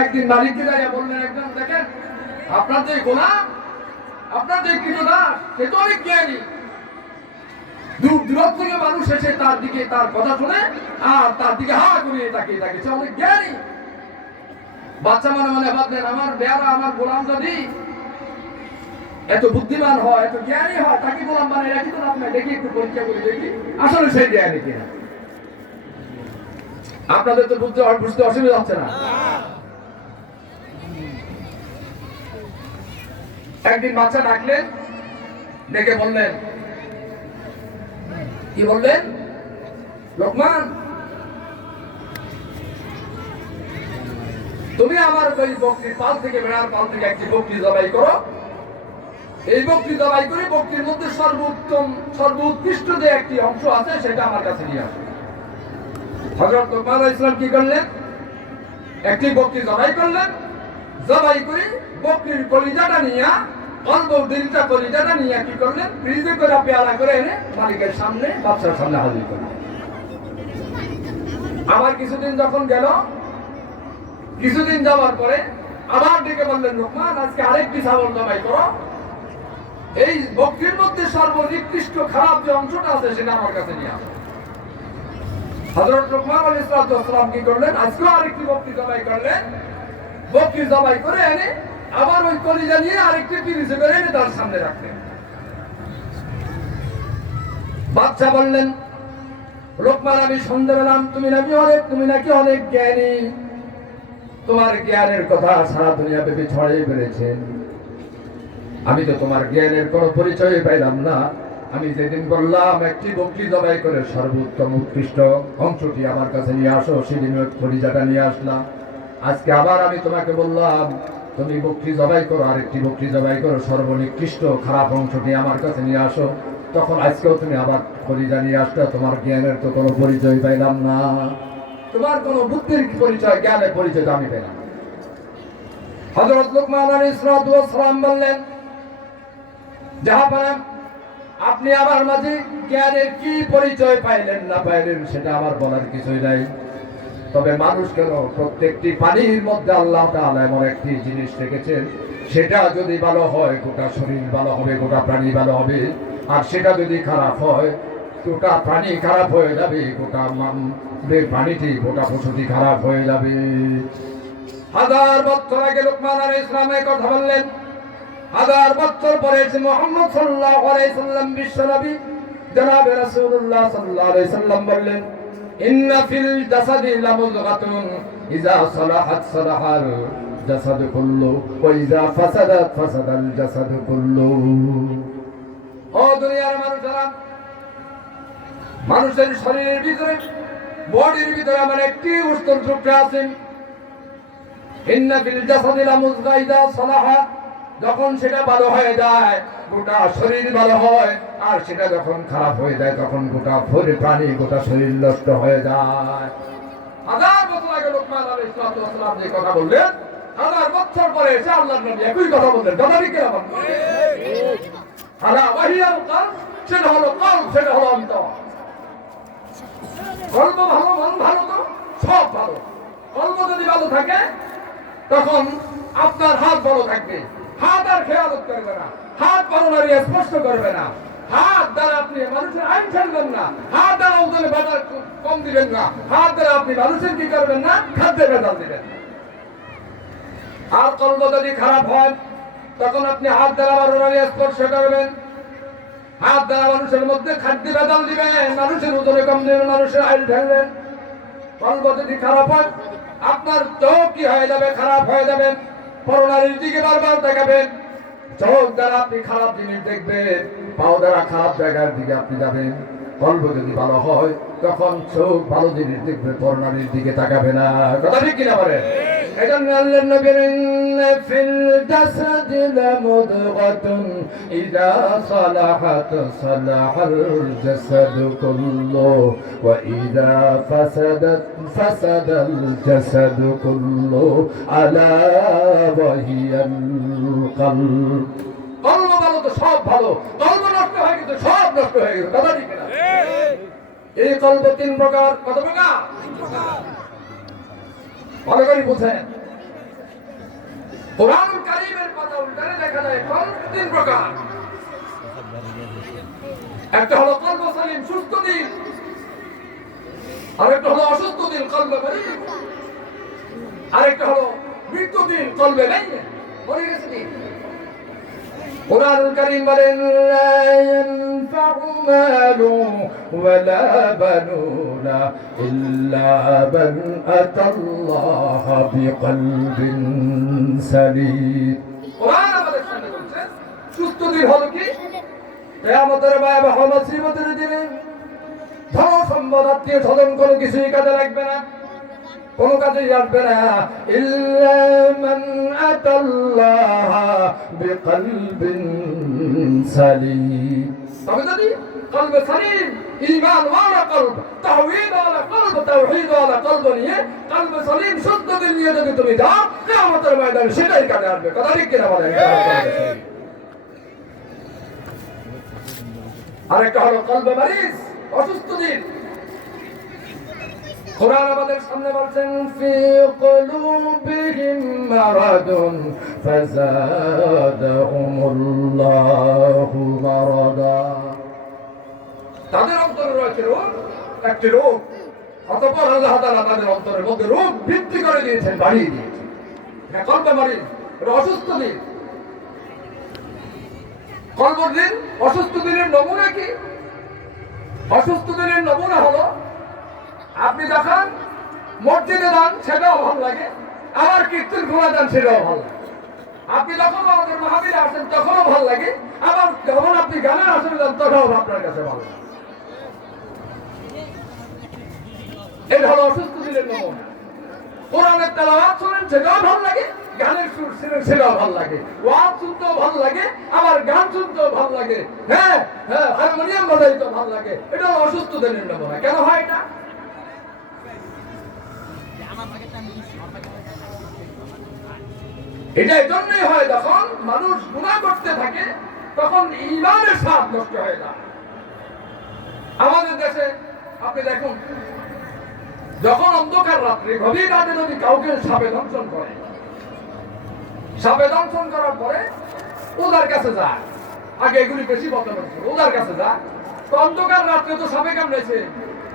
একদিন মালিককে যাইয়া বললেন, একজন দেখেন, আপনার যে গোলাম, আপনার যে কৃতদাস, সে তো অনেক জ্ঞানী। দূর দূরান্ত থেকে মানুষ এসে তার দিকে, তার কথা শুনে আর তার দিকে হা করিয়ে তাকিয়ে থাকে, সে অনেক জ্ঞানী। বাচ্চা মনে মনে ভাবলেন, আমার বেয়ারা, আমার গোলাম যদি এত বুদ্ধিমান হয়, এত জ্ঞানী হয়, তাকে গোলাম বানিয়ে রাখি তো আপনার, দেখি একটু পরীক্ষা করে দেখি আসলে সেই জ্ঞানী কিনা। আপনাদের তো বুঝতে অসুবিধা হচ্ছে না? একদিন বাচ্চা ডাকলেন, ডেকে বললেন, কি বললেন? লোকমান, তুমি আমার ওই বকরির পাল থেকে, বেড়ার পাল থেকে একটি বকরি জবাই করো। এই বকরি জবাই করে বকরির মধ্যে সর্বোত্তম সর্বোৎকৃষ্ট যে একটি অংশ আছে সেটা আমার কাছে নিয়ে আসো। হযরত লোকমান আলাইহিস সালাম কি করলেন? একটি বকরি জবাই করলেন। জবাই করে বকরির কলিজাটা নিয়ে, অল্প দিলটা কলিজাটা নিয়ে কি করলেন? ফ্রিজে করে পেয়ালা করে এনে মালিকের সামনে, বাদশার সামনে হাজির করলেন। আবার কিছুদিন যখন গেল, কিছুদিন যাওয়ার পরে আবার ডেকে বললেন, লোকমান, আজকে আরেকটি ছাগল জবাই করো। এই বকরির মধ্যে সর্বনিকৃষ্ট খারাপ যে অংশটা আছে সেটা আমার কাছে নিয়ে আসো। হযরত লোকমান আলাইহিস সালাম কি করলেন? আজকেও আরেকটি বকরি জবাই করলেন। বকরি জবাই করে এনে আবার ওই কলিজা নিয়ে আরেকটি ফ্রিজে করে এনে তার সামনে রাখলেন। বাদশা বললেন, লোকমান, আমি শুনতে পেলাম তুমি নাকি অনেক জ্ঞানী। তোমার জ্ঞানের কথা সারা দুনিয়া ব্যাপী ছড়িয়ে বেড়েছেন। আমি তো তোমার জ্ঞানের কোনো পরিচয় পাইলাম না। আমি যেদিন বললাম একটি বকরি জবাই করে সর্বোত্তম উৎকৃষ্ট অংশটি আমার কাছে নিয়ে আসো, সেদিন ওই কলিজাটা নিয়ে আসলাম। আজকে আবার আমি তোমাকে বললাম তুমি বকরি জবাই করো, আরেকটি বকরি জবাই করো, সর্বনিকৃষ্ট খারাপ অংশটি আমার কাছে নিয়ে আসো। তখন আজকেও তুমি আবার কলিজা নিয়ে আসলে। তোমার জ্ঞানের তো কোনো পরিচয় পাইলাম না, তোমার কোনো বুদ্ধির পরিচয়, জ্ঞানের পরিচয় আমি পেলাম। হযরত লোকমান আলাইহিস সালাম বললেন, জাহাপানা, আপনি আমার মাঝে জ্ঞানের কি পরিচয় পাইলেন না পাইলেন সেটা আমার বলার কিছুই নাই। তবে মানুষ কেন, প্রত্যেকটি পানির মধ্যে আল্লাহ তাআলা এমন একটি জিনিস রেখেছেন, সেটা যদি ভালো হয় গোটা শরীর ভালো হবে, গোটা প্রাণী ভালো হবে। আর সেটা যদি খারাপ হয় গোটা প্রাণী খারাপ হয়ে যাবে, গোটা প্রাণীটি, গোটা পশুটি খারাপ হয়ে যাবে। 1000 বছর আগে লোকমান আলাইহিস সালাম এই কথা বললেন। 1000 বছর পরে এসে মুহাম্মদ সাল্লাল্লাহু আলাইহি সাল্লাম বিশ্বনবী জনাবে রাসূলুল্লাহ সাল্লাল্লাহু আলাইহি সাল্লাম বললেন, ইন্না ফিল জাসাদি লামুযগাতুন ইযা সালাহাত সালাহাল জাসাদু কুল্লু ওয়া ইযা ফাসাদাত ফাসাদাল জাসাদু কুল্লু। ও দুনিয়ার মানুষেরা, মানুষের শরীরের ভিতরে, বডির ভিতরে এমন একটি উত্তর টুকরা আছে। ইন্না ফিল জাসাদি লামুযগা ইযা সালাহা, যখন সেটা ভালো হয়ে যায় গোটা শরীর ভালো হয়, আর সেটা যখন খারাপ হয়ে যায় তখন গোটা প্রাণী, গোটা শরীর নষ্ট হয়ে যায়। 1000 বছর আগে লোকমান আলাইহিস সালাম যে কথা বললেন, 1000 বছর পরে এসে আল্লাহর নবী একই কথা বললেন। কথা ঠিক কিনা বলেন? আলা ওয়াহিয়াল কলব, সেটা হলো কলব, সেটা হলো অন্তর। কলব ভালো, মন ভালো, তো সব ভালো। কলব যদি ভালো থাকে তখন আপনার হাত ভালো থাকবে, হাত আর খেয়ালত করবে না, হাত ভালো নাড়িয়ে স্পষ্ট করবে না, হাত দ্বারা আপনি মানুষের আইন ফেলবেন না, হাত দ্বারা ওজনে বাজার কম দিবেন না, হাত দ্বারা আপনি মানুষের কি করবেন না, খাদ্যে ভেজাল দিবেন। আর কলব যদি খারাপ হয় তখন আপনি হাত দ্বারা ভালো নাড়িয়ে স্পর্শ করবেন, হাত দ্বারা মানুষের মধ্যে খাদ্য ভেজাল দিবেন, মানুষের ওজনে কম দিবেন, মানুষের আইন ফেলবেন। কলব যদি খারাপ হয় আপনার চোখ কি হয়ে যাবে, খারাপ হয়ে যাবে, পরনারীর দিকে বারবার দেখাবেন। চোখ দ্বারা আপনি খারাপ জিনিস দেখবেন, পাও দ্বারা খারাপ জায়গার দিকে আপনি যাবেন। কলব যদি ভালো হয় তখন চোখ ভালো জিনিস দেখবে, পরনারীর দিকে তাকাবে না। কথা ঠিক কিনা বলেন? এজন্য আল্লাহর নবী ফিল জাসাদি লামুদগাতুন ইযা সালাহাত সালাহাল জাসাদু কুল্লু ওয়া ইযা ফাসাদাত ফাসাদাল জাসাদু কুল্লু আলা ওয়াহিয়াল কলব। কলব ভালো তো সব ভালো, কলব নষ্ট হয়ে গেছে সব নষ্ট হয়ে গেছে। কথা ঠিক কিনা? এই কলব 3 প্রকার। কত প্রকার? 3 প্রকার। ভালো করে বুঝেন। কোরআনুল কারীমের কথা উল্টালে দেখা যায় কলব 3 প্রকার। একটা হলো কলব সালিম, সুস্থ দিল, আরেকটা হলো অসুস্থ দিল, কলবে মারিদ, আরেকটা হলো মৃত্যু দিল, কলবে নাই, মরে গেছে দিল। কোরআনুল কারীম বলেন, লা ইয়ানফাউ মালু ওয়ালা বানুনা ইল্লা মান আতাল্লাহ বিকলবিন সালিম। কোরআন আমাদের সামনে বলছে সুস্থ দিল হলো কি? কিয়ামতের ভয়াবহ মুসিবতের দিনে ধন সম্পদ আত্মীয় স্বজন কোনো কিছুই কাজে লাগবে না, কোনো কাজেই আসবে না। ইল্লা মান আতাল্লাহ বিকলবিন সালিম, তবে যদি কলবে সালিম, ঈমান ওয়ালা কলব, তাওহীদ ওয়ালা কলব, তাওহীদ ওয়ালা কলব নিয়ে কলবে সালিম শুদ্ধ দিল নিয়ে যদি তুমি যাও কিয়ামতের ময়দানে সেটাই কাজে আসবে। কথা ঠিক কিনা বলেন? আরেকটা হলো কলবে মারিজ, অসুস্থ দিল। কোরআন আমাদের সামনে বলছেন ফি কুলুবিহিম মারাদুন ফাযাদাহুমুল্লাহু মারাদা, তাদের অন্তরে রয়েছে রোগ, একটি রোগ, অতঃপর আল্লাহ তাআলা তাদের অন্তরের মধ্যে রোগ বৃদ্ধি করে দিয়েছেন, বাড়িয়ে দিয়েছেন। এটা কলবে মারিজ, এটা অসুস্থ দিল। কলবের দিল, অসুস্থ দিলের নমুনা কি? অসুস্থ দিলের নমুনা হলো আপনি যখন মসজিদে যান সেটাও ভালো লাগে, আবার কীর্তন খোলা যান সেটাও ভালো লাগে। আপনি যখন আমাদের মাহফিলে আসেন তখনও ভালো লাগে, আবার যখন আপনি গানের আসরে যান তখনও আপনার কাছে ভালো লাগে। এটা হলো অসুস্থ দিলের নমুনা। কোরআনের তেলাওয়াত শুনেন সেটাও ভালো লাগে, গানের সুর শুনেন সেটাও ভালো লাগে, ওয়াজ শুনতেও ভালো লাগে, আবার গান শুনতেও ভালো লাগে, হ্যাঁ হ্যাঁ হারমোনিয়াম বাজাইতেও ভালো লাগে। এটা হলো অসুস্থ দিলের নমুনা। কেন হয় এটা? এটা এই জন্যই হয় যখন মানুষ গুনাহ করতে থাকে তখন ঈমানের স্বাদ নষ্ট হয়ে যায়। আমাদের দেশে আপনি দেখুন, যখন অন্ধকার রাত্রে গভীর রাতে যদি কাউকে সাপে দংশন করে, সাপে দংশন করার পরে ওদের কাছে যায়, আগে এগুলি বেশি বদনাম ছিল, ওদের কাছে যায়। তো অন্ধকার রাত্রে তো সাপে কামড়েছে,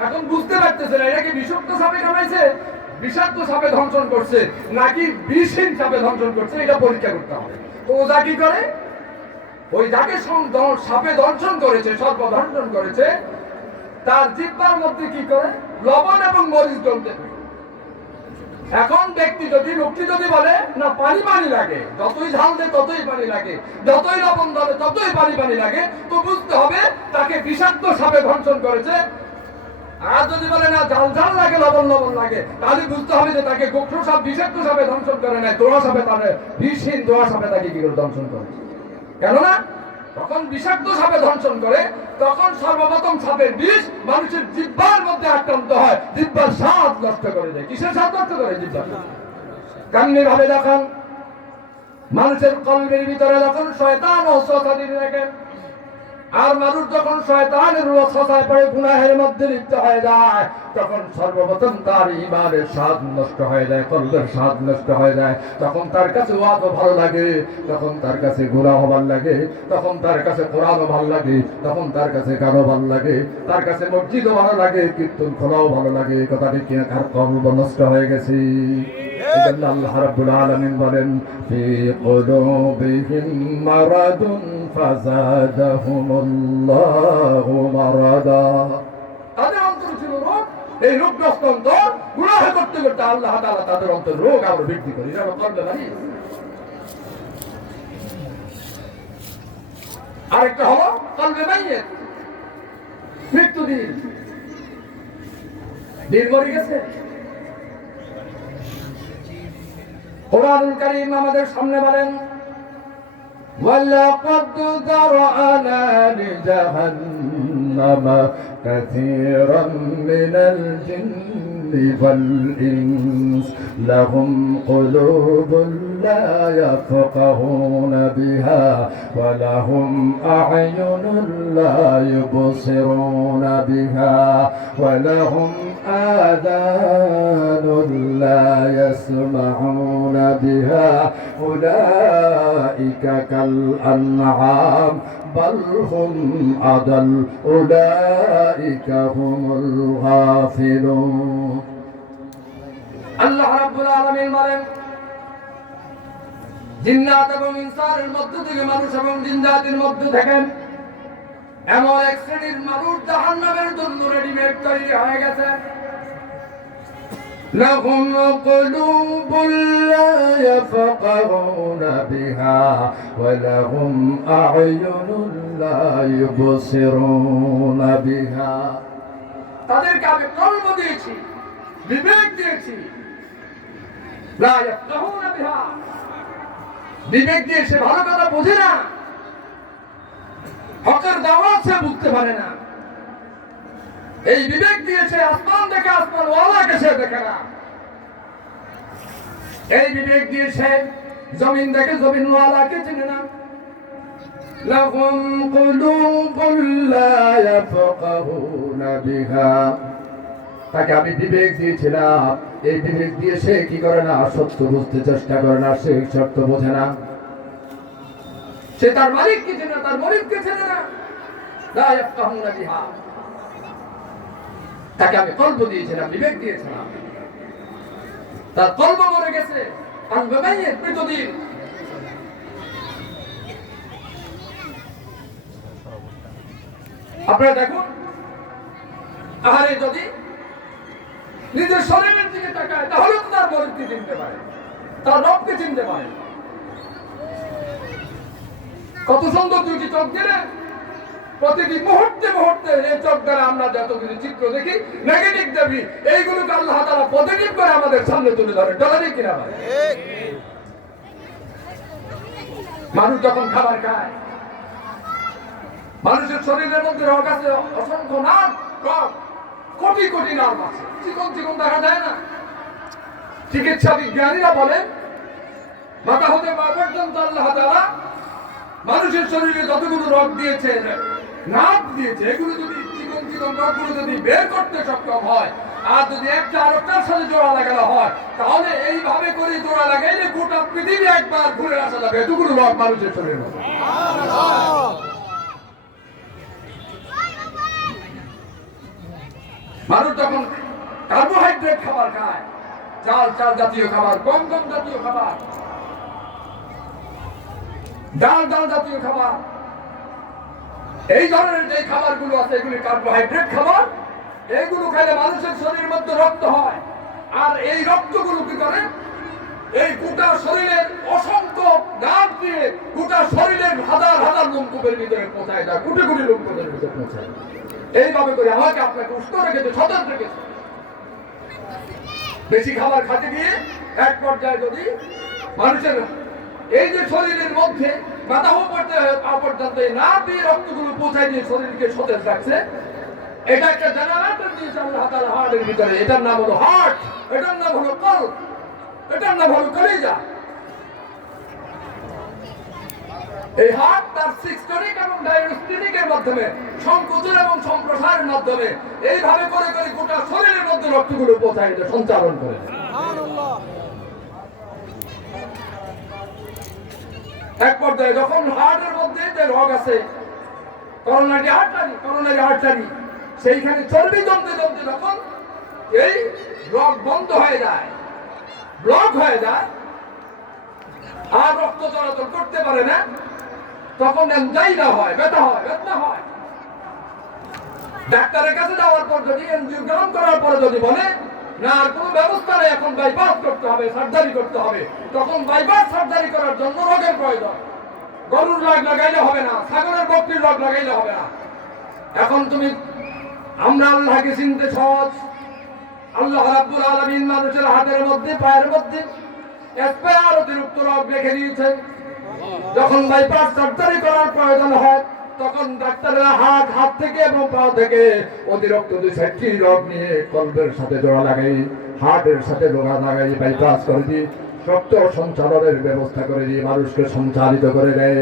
এখন বুঝতে পারতেছে না এটা কি বিষাক্ত সাপে কামড়েছে, বিষাক্ত সাপে দংশন করছে নাকি বিষহীন সাপে দংশন করছে, এটা পরীক্ষা করতে হবে। তো ওরা কি করে, ওই যাকে সাপে দংশন করেছে, সর্প দংশন করেছে, তার জিহ্বার মধ্যে কি করে লবণ এবং মরিচ ঢলতে থাকে। এখন ব্যক্তি যদি লোকটি যদি বলে না পানি পানি লাগে, যতই ঝাল দেয় ততই পানি লাগে, যতই লবণ দেয় ততই পানি পানি লাগে, তো বুঝতে হবে তাকে বিষাক্ত সাপে দংশন করেছে। আর যদি বলে না ঝাল ঝাল লাগে, লবণ লবণ লাগে, তাহলে বুঝতে হবে যে তাকে গোখরো সাপ বিষাক্ত সাপে দংশন করে নাই, দোয়া সাপে তার বিষহীন দোয়া সাপে তাকে কি করে দংশন করে। কেননা তখন বিষাক্ত সাপে দংশন করে তখন সর্বপ্রথম সাপের বিষ মানুষের জিহ্বার মধ্যে আক্রান্ত হয়, জিহ্বার স্বাদ নষ্ট করে দেয়। কিসের স্বাদ নষ্ট করে? জিহ্বার। কেমনি ভাবে যখন মানুষের কলবের ভিতরে যখন শয়তান ওয়াসওয়াসা দিতে থাকে, আর মানুষ যখন শয়তানের ওয়াসওয়াসায় পড়ে গুনাহের মধ্যে লিপ্ত হয়ে যায়, তখন সর্বপ্রথম তার ঈমানের স্বাদ নষ্ট হয়ে যায়, কলবের স্বাদ নষ্ট হয়ে যায়। তখন তার কাছে ওয়াজও ভালো লাগে, তখন তার কাছে গুনাহ ভালো লাগে, তখন তার কাছে কোরআনও ভালো লাগে, তখন তার কাছে গানও ভালো লাগে, তার কাছে মসজিদও ভালো লাগে, কীর্তন খোলাও ভালো লাগে। কথাটি কি কার কলব নষ্ট হয়ে গেছে? এজন্য আল্লাহ রাব্বুল আলামিন বলেন ফি কুলুবিহিম মারাদুন ফাযাদাহুমুল্লাহু মারাদা, তাদের অন্তরে ছিল রোগ, এই রোগগ্রস্ত অন্তর গুনাহ করতে করতে আল্লাহ তাআলা তাদের অন্তরে রোগ আরো বৃদ্ধি করে। এটা কলবে মারিজ। আরেকটা হলো কলবে মাইয়িত, মৃত্যু দিল, দিল মরে গেছে। কুরআনুল কারীম আমাদের সামনে বলেন ওয়ালাকাদ যারআনা লিজাহান্নামা কাসীরাম মিনাল জিন্নি ওয়াল ইনস লাহুম কুলুবুন লা ইয়াফকাহুনা বিহা ওয়া লাহুম আ'য়ুনুন লা ইউবসিরুনা বিহা ওয়া লাহুম আযানুন লা ইয়াসমা'উনা বিহা উলাইকা কাল আন'আম বাল হুম আদাল উলাইকা হুমুল গাফিলুন। আল্লাহ রাব্বুল আলামিন বলেন জিন্নাত এবং ইনসানের মধ্য থেকে মানুষ এবং জিন্নাতের মধ্য থেকে এমন এক শ্রেণীর মানুষ জাহান্নামের জন্য রেডিমেড তৈরি হয়ে গেছে। لهم قلوب لا يفقهون بها ولهم أعين لا يبصرون بها তাদেরকে আমি কলব দিয়েছি, বিবেক দিয়েছি। লা ইয়াফকাহুনা বিহা, বিবেক দিয়ে সে ভালো কথা বোঝে না, হকের দাওয়াত সে বুঝতে পারে না। এই বিবেক দিয়ে সে আসমান দেখে আসমান ওয়ালাকে সে দেখে না। এই বিবেক দিয়ে সে জমিন দেখে জমিন ওয়ালাকে চিনে না। লাহুম কুলুবুন লা ইয়াফকাহুনা বিহা, তাকে আমি বিবেক দিয়েছিলাম। এই বিবেক দিয়ে সে কি করে না, সত্য বুঝতে চেষ্টা করে না, সে সত্য বোঝে না, সে তার মালিককে চেনে না, তার মরিদকে চেনে না। লা ইয়াফকাহুনা বিহা, তাকে আমি কলব দিয়েছিলাম, বিবেক দিয়েছিলাম, তার কলব মরে গেছে, কলব মাইয়িত, মৃতদিন। আপনারা দেখুন, আহারে যদি নিজের শরীরের দিকে তাকায় তাহলে তো তার মরিদকে চিনতে পারে, তার রবকে চিনতে পারে। কত সুন্দর দুটি চোখ দিলে প্রতিটি মুহূর্তে মুহূর্তে এই চোখ দ্বারা আমরা যত কিছু চিত্র দেখি, নেগেটিভ দেখি, এইগুলোকে আল্লাহ তাআলা পজিটিভ করে আমাদের সামনে তুলে ধরে। ডলারি কিনা ভাই, মানুষ যখন খাবার খায়, মানুষের শরীরের মধ্যে রগ আছে, অসংখ্য নার্ভ, কোটি কোটি নার্ভ আছে, চিকন চিকন দেখা যায় না। চিকিৎসা বিজ্ঞানীরা বলেন মাথা হতে পা পর্যন্ত আল্লাহ তাআলা মানুষের শরীরে যতগুলো রগ দিয়েছে, নার্ভ দিয়েছে, এগুলো যদি চিকন চিকন রগগুলো যদি বের করতে সক্ষম হয়, আর যদি একটা আরেকটার সাথে জোড়া লাগানো হয়, তাহলে এইভাবে করে জোড়া লাগাইলে গোটা পৃথিবী একবার ঘুরে আসা যাবে। এতগুলো রগ মানুষের শরীরে। মানুষ যখন কার্বোহাইড্রেট খাবার খায়, চাল চাল জাতীয় খাবার, গম গম জাতীয় খাবার, ডাল ডাল জাতীয় খাবার, এই ধরনের যে খাবারগুলো আছে এগুলি কার্বোহাইড্রেট খাবার। এইগুলো খেলে মানুষের শরীরের মধ্যে রক্ত হয়, আর এই রক্তগুলো কি করে, এই গোটা শরীরের অসংখ্য নার্ভ দিয়ে গোটা শরীরের হাজার হাজার লোমকূপের ভিতরে পৌঁছায় যায়, কোটি কোটি লোমকূপের ভিতরে পৌঁছায়। এইভাবে করে আমাকে আপনাকে সুস্থ রেখেছে, সচেতন রেখেছে। বেশি খাবার খাতে গিয়ে এক পর্যায়ে যদি মানুষের এই যে শরীরের মধ্যে মাথা পর্যন্ত না দিয়ে রক্তগুলো পৌঁছায় দিয়ে শরীরকে সতেজ রাখছে, এটা একটা জেনারেটর দিয়েছে আল্লাহ তাআলা হার্টের ভিতরে। এটার নাম হলো হার্ট, এটার নাম হলো কলব, এটার নাম হলো কলিজা। এই হার্ট তার সিস্টেমিক এবং ডায়াস্টিনিকের মাধ্যমে, সংকোচন এবং সম্প্রসারের মাধ্যমে এইভাবে করে করে গোটা শরীরের মধ্যে রক্তগুলো পৌঁছায় দেয়, সঞ্চালন করে। এক পর্যায়ে যখন হার্টের মধ্যে যে রগ আছে, করোনারি আর্টারি, সেইখানে চর্বি জমতে জমতে যখন এই রগ বন্ধ হয়ে যায়, ব্লক হয়ে যায়, আর রক্ত চলাচল করতে পারে না, তখন এনজাইনা হয়, ব্যথা হয়, বেদনা হয়। ডাক্তারের কাছে যাওয়ার পর যদি এনজিওগ্রাম করার পরে যদি বলে না আর কোনো ব্যবস্থা নেই, এখন বাইপাস করতে হবে, সার্জারি করতে হবে, তখন বাইপাস সার্জারি করার জন্য রোগের প্রয়োজন। গরুর রগ লাগাইলে হবে না, ছাগলের বকরির রগ লাগাইলে হবে না। এখন তুমি আমরা আল্লাহকে চিনতে সহজ। আল্লাহ রাব্বুল আলামিন মানুষের হাতের মধ্যে, পায়ের মধ্যে স্পেয়ার অতিরিক্ত রগ রেখে দিয়েছেন। যখন বাইপাস সার্জারি করার প্রয়োজন হয়, তখন ডাক্তাররা হাত থেকে এবং পা থেকে অতিরিক্ত 2-4টি রগ নিয়ে কলবের সাথে জোড়া লাগাই, হার্টের সাথে জোড়া লাগাই, বাইপাস করে দিয়ে রক্ত সঞ্চালনের ব্যবস্থা করে দিয়ে মানুষকে সঞ্চালিত করে দেয়।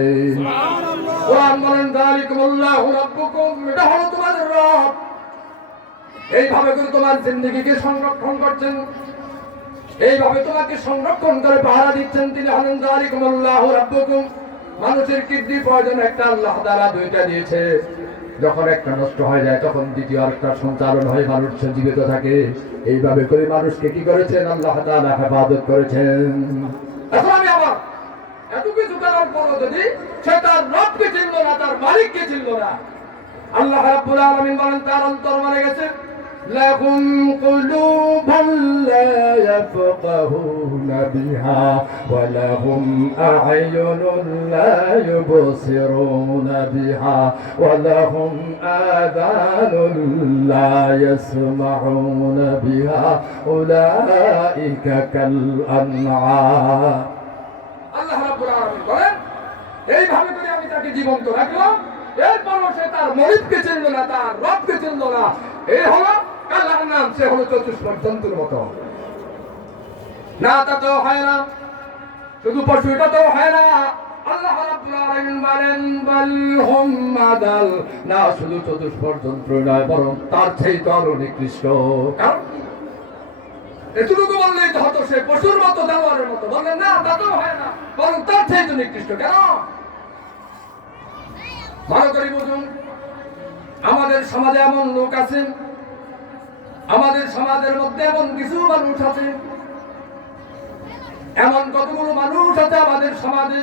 কোরআন বলেন যালিকুমুল্লাহু রাব্বুকুম, এটা হলো তোমাদের রব। এইভাবে করে তোমার জিন্দেগিকে সংরক্ষণ করছেন, এইভাবে তোমাকে সংরক্ষণ করে পাহারা দিচ্ছেন। তিনি হলেন যালিকুমুল্লাহু রাব্বুকুম। মানুষের কিডনি প্রয়োজন একটা, আল্লাহ তাআলা দুইটা দিয়েছে। যখন একটা নষ্ট হয়ে যায় তখন দ্বিতীয় আরেকটা সঞ্চালন হয়ে মানুষ জীবিত থাকে। এইভাবে করে মানুষকে কি করেছেন, আল্লাহ তাআলা হেফাজত করেছেন। এখন আমি আবার এত কিছু করার পরও যদি সে তার রবকে চিনল না, তার মালিককে চিনল না, আল্লাহ রাব্বুল আলামিন বলেন তার অন্তর মরে গেছে। لهم قلوب لا يفقهون بها ولهم أعين لا يبصرون بها ولهم آذان لا يسمعون بها أولئك كالأنعام আল্লাহ রাব্বুল আলামিন বলেন এইভাবে করে আমি তাকে জীবন্ত রাখলাম এরপরও সে তার মরিদকে চিনল না তার রবকে চিনল না এই হলো আল্লাহর নাম সে হলো চতুষ্পদ জন্তুর মতো না তা তো হয় না শুধু পশু এটা তো হয় না আল্লাহ রাব্বুল আলামিন বলেন বাল হুম মাদাল না শুধু চতুষ্পদ যন্ত্র নয় বরং তার চেয়ে আরো নিকৃষ্ট কারণ এতটুকু বললেই তো হতো সে পশুর মতো জানোয়ারের মতো বললেন না তা তো হয় না বরং তার চেয়ে নিকৃষ্ট কেন ভালো করে বুঝুন আমাদের সমাজে এমন লোক আছে আমাদের সমাজের মধ্যে এমন কিছু মানুষ আছে এমন কতগুলো মানুষ আছে আমাদের সমাজে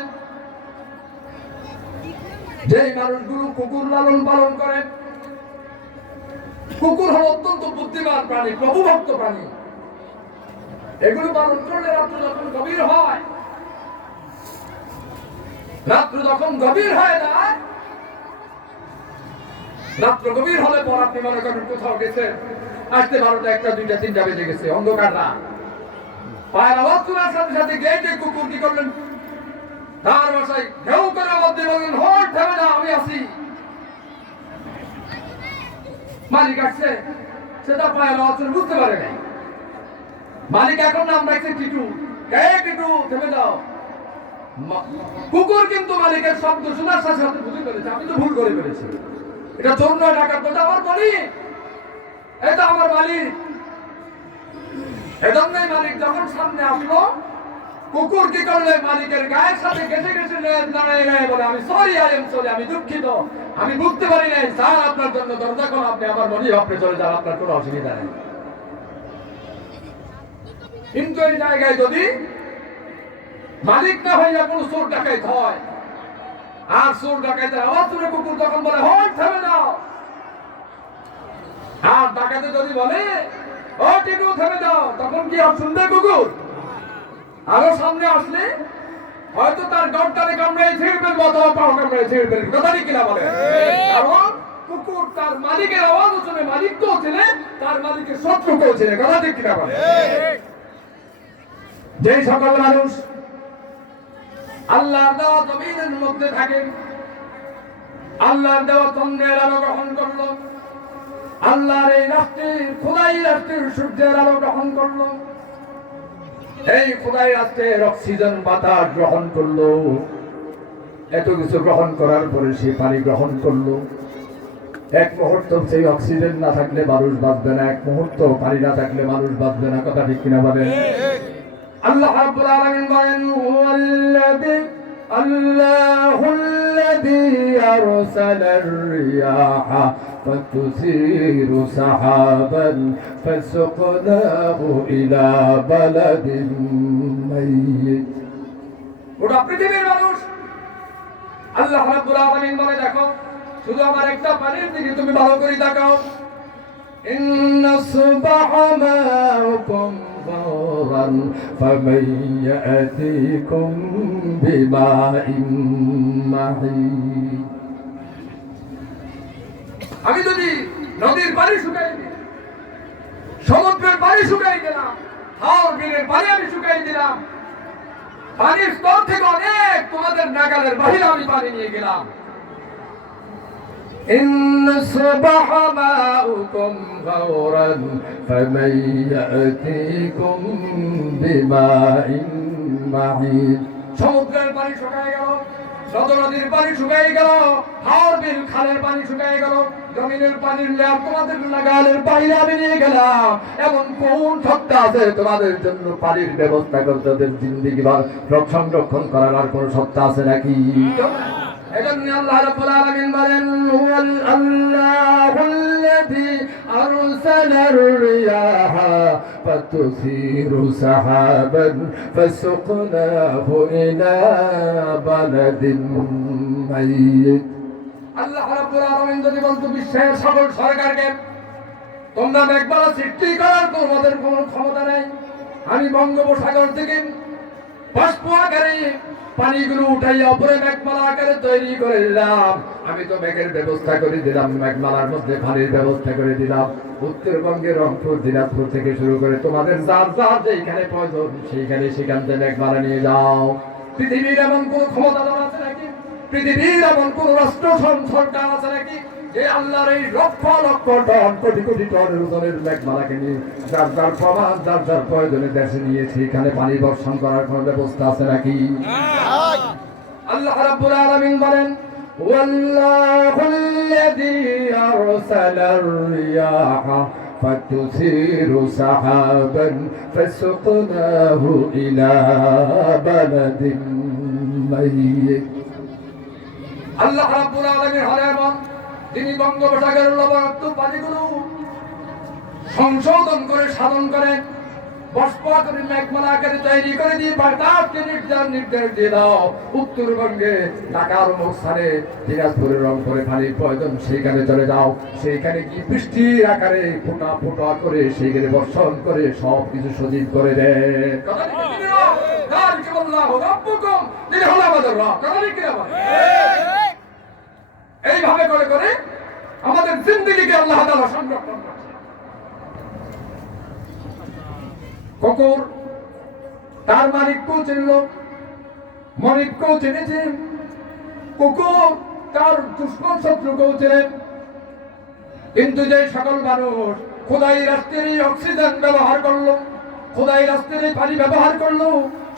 যেই মানুষগুলো কুকুর লালন পালন করে কুকুর হলো অত্যন্ত বুদ্ধিমান প্রাণী প্রভুভক্ত প্রাণী এগুলো পালন করলে রাত্র যখন গভীর হয় রাত্র যখন গভীর হয়ে যায় রাত্র গভীর হলে পর আপনি মনে করেন কোথাও গেছে আসতে 12টা 1টা 2টা 3টা বেজে গেছে অন্ধকার রাত পায়ের আওয়াজ শোনার সাথে সাথে গেটে কুকুর কি করলেন তার বাসায় ঘেউ করে আওয়াজ দিয়ে বললেন হোল্ড থেমে না আমি আসি মালিক আসছে সেটা পায়ের আওয়াজ শুনে বুঝতে পারে নাই মালিক এখন নাম রাখছে টিটু টিটু থেমে যাও কুকুর কিন্তু মালিকের শব্দ শোনার সাথে সাথে বুঝতে পেরেছে আমি তো ভুল করে ফেলেছি এটা চোর নয় ডাকাত নয় আমার মালিক এটা আমার মালিক এজন্যই মালিক যখন সামনে আসলো কুকুর কি করলে মালিকের গায়ের সাথে ঘেসে ঘেসে দাঁড়ায় বলে আমি সরি আই এম সরি আমি দুঃখিত আমি বুঝতে পারি নাই স্যার আপনার জন্য দরজা খোলা আপনি আমার মনে আপনি চলে যান আপনার কোনো অসুবিধা নেই কিন্তু এই জায়গায় যদি মালিক না হইয়া কোনো চোর ডাকাইত হয় আর চোর ডাকাইতের আওয়াজ শুনে কুকুর তখন বলে হয় থেমে যাও আর ডাকাতে যদি বলে ও টিটু থেমে যাও তখন কি আর শুনবে কুকুর আরো সামনে আসলে হয়তো তার গর্দানে কামড়ে ছিঁড়ে ফেলবে অথবা পাও কামড়ে ছিঁড়ে ফেলবে কথা ঠিক কিনা বলে কারণ কুকুর তার মালিকের আওয়াজ শুনে মালিককেও চেনে তার মালিকের শত্রুকেও চেনে কথা ঠিক কিনা বলে যেই সকল মানুষ আল্লাহর দেওয়া জমিনের মধ্যে থাকেন আল্লাহর দেওয়া চন্দ্রের আলো গ্রহণ করলো আল্লাহর এই রাষ্ট্রের খোদাই রাষ্ট্রের সূর্যের আলো গ্রহণ করলো এই খোদাই রাষ্ট্রের অক্সিজেন বাতাস গ্রহণ করলো এত কিছু গ্রহণ করার পরে সে পানি গ্রহণ করলো এক মুহূর্ত সেই অক্সিজেন না থাকলে মানুষ বাঁচবে না এক মুহূর্ত পানি না থাকলে মানুষ বাঁচবে না কথা ঠিক কিনা বলেন আল্লাহ রাব্বুল আলামিন বলেন আল্লাহুল্লাযী আরসালার রিয়াহা ফাতুসিরু সাহাবান ফাসুকনাহু ইলা বালাদিন মাইয়িত গোটা পৃথিবীর মানুষ আল্লাহ রাব্বুল আলামিন বলে দেখো শুধু আমার একটা পানির দিকে তুমি ভালো করে তাকাও ইন্নাসবাহা মাউকুম غورا فمن يأتيكم بماء معين আমি যদি নদীর পানি শুকাই দিই সমুদ্রের পানি শুকাই দিলাম হাওর বিলের পানি আমি শুকাই দিলাম পানির স্তর থেকে অনেক তোমাদের নাগালের বাহিরে আমি পানি নিয়ে গেলাম إن صبح ماؤكم غورا فمن يأتيكم بماء معين সমুদ্রের পানি শুকায় গেল নদীর পানি শুকায় গেল হাওর বিল খালের পানি শুকায় গেল জমিনের পানির লেয়ার তোমাদের নাগালের বাইরে আমি নিয়ে গেলাম এমন কোন সত্তা আছে তোমাদের জন্য পানির ব্যবস্থা করতে তাদের জিন্দেগি সংরক্ষণ করার আর কোন সত্তা আছে নাকি এজন্য আল্লাহ রাব্বুল আলামিন বলেন হুয়াল আল্লাহুল্লাযী আরসালার রিয়াহা ফাতুসিরু সাহাবান ফাসুকনাহু ইলা বালাদিন মাইয়িত আল্লাহ রাব্বুল আলামিন যদি বলতো বিশ্বের সকল সরকারকে তোমরা মেঘমালা সৃষ্টি করার তোমাদের কোনো ক্ষমতা নেই। আমি বঙ্গোপসাগর থেকে বাষ্প আকারে পানিগুলো উঠাইয়া উপরে মেঘমালা আকারে তৈরি করে দিলাম। আমি তো মেঘের ব্যবস্থা করে দিলাম, মেঘমালার মধ্যে পানির ব্যবস্থা করে দিলাম। উত্তরবঙ্গের রংপুর, দিনাজপুর থেকে শুরু করে তোমাদের যার যার যেখানে প্রয়োজন সেইখানে সেখান থেকে মেঘমালা নিয়ে যাও। পৃথিবীর এমন কোন ক্ষমতাধর আছে নাকি? পৃথিবীর এমন কোন রাষ্ট্র সরকার আছে নাকি যে আল্লাহর এই লক্ষ লক্ষ টন, কোটি কোটি টনের ওজনের মেঘমালাকে নিয়ে যার যার প্রমাণ, যার যার প্রয়োজনে দেশে নিয়েছে, এখানে পানি বর্ষণ করার কোন ব্যবস্থা আছে নাকি? আল্লাহ রাব্বুল আলামিন বলেন, ওয়াল্লাহুল্লাযী আরসালার রিয়াহা ফাতুসিরু সাহাবান ফাসুকনাহু ইলা বালাদিন মাইয়িত। আল্লাহ রাব্বুল আলামিন হলেন তিনি বঙ্গোপসাগরের লবণাক্ত পানিগুলো সংশোধন করে সাধন করেন, বস্পা করে মেঘমালা আকারে তৈরি করে দিয়ে বাতাসকে নির্দেশ দিয়ে দাও উত্তরবঙ্গে ঢাকার স্থানে দিনাজপুরের রংপুরে পানির প্রয়োজন, সেইখানে চলে যাও। সেইখানে কি বৃষ্টির আকারে ফোঁটা ফোঁটা করে সেইখানে বর্ষণ করে সব কিছু সজীব করে দেয়। এইভাবে করে করে আমাদের জিন্দেগিকে আল্লাহ তাআলা সংরক্ষণ করছে। কুকুর তার মালিককেও চিনল, মনিবকেও চিনেছে। কুকুর তার দুশ্মন শত্রুকেও চিনেন। কিন্তু যে সকল মানুষ খোদাই রাষ্ট্রের অক্সিজেন ব্যবহার করলো, খোদাই রাষ্ট্রের পানি ব্যবহার করলো,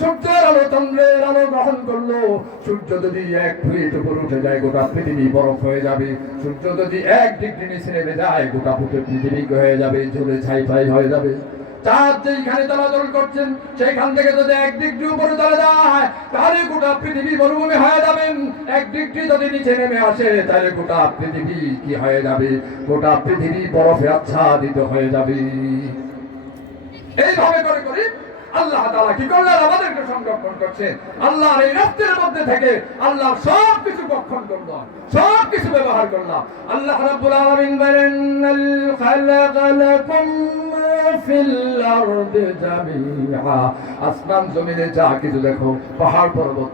সূর্যের আলো চন্দ্রের আলো গ্রহণ করলো, সূর্য যদি 1 ফুট উপর উঠে যায় গোটা পৃথিবী বরফ হয়ে যাবে। সূর্য যদি 1 ডিগ্রি নিচে নেমে যায় গোটা পৃথিবী হয়ে যাবে, ঝুলে ছাই ফাই হয়ে যাবে। চাঁদ যেখানে চলাচল করছেন সেইখান থেকে যদি 1 ডিগ্রি উপরে চলে যায় তাহলে গোটা পৃথিবী মরুভূমি হয়ে যাবে। 1 ডিগ্রি যদি নিচে নেমে আসে তাহলে গোটা পৃথিবী কি হয়ে যাবে? গোটা পৃথিবী বরফে আচ্ছাদিত হয়ে যাবে। এইভাবে করে করে আল্লাহ তাআলা কি করলেন? আমাদেরকে সংরক্ষণ করছেন। আল্লাহর এই রাস্তার মধ্যে থেকে আল্লাহ সব কিছু বক্ষণ করলাম, সব কিছু ব্যবহার করলাম। আল্লাহ রাব্বুল আলামিন বলেন, খালাকা লাকুম মা ফিল আরদি জামিআ। আসমান জমিনে যা কিছু দেখো, পাহাড় পর্বত,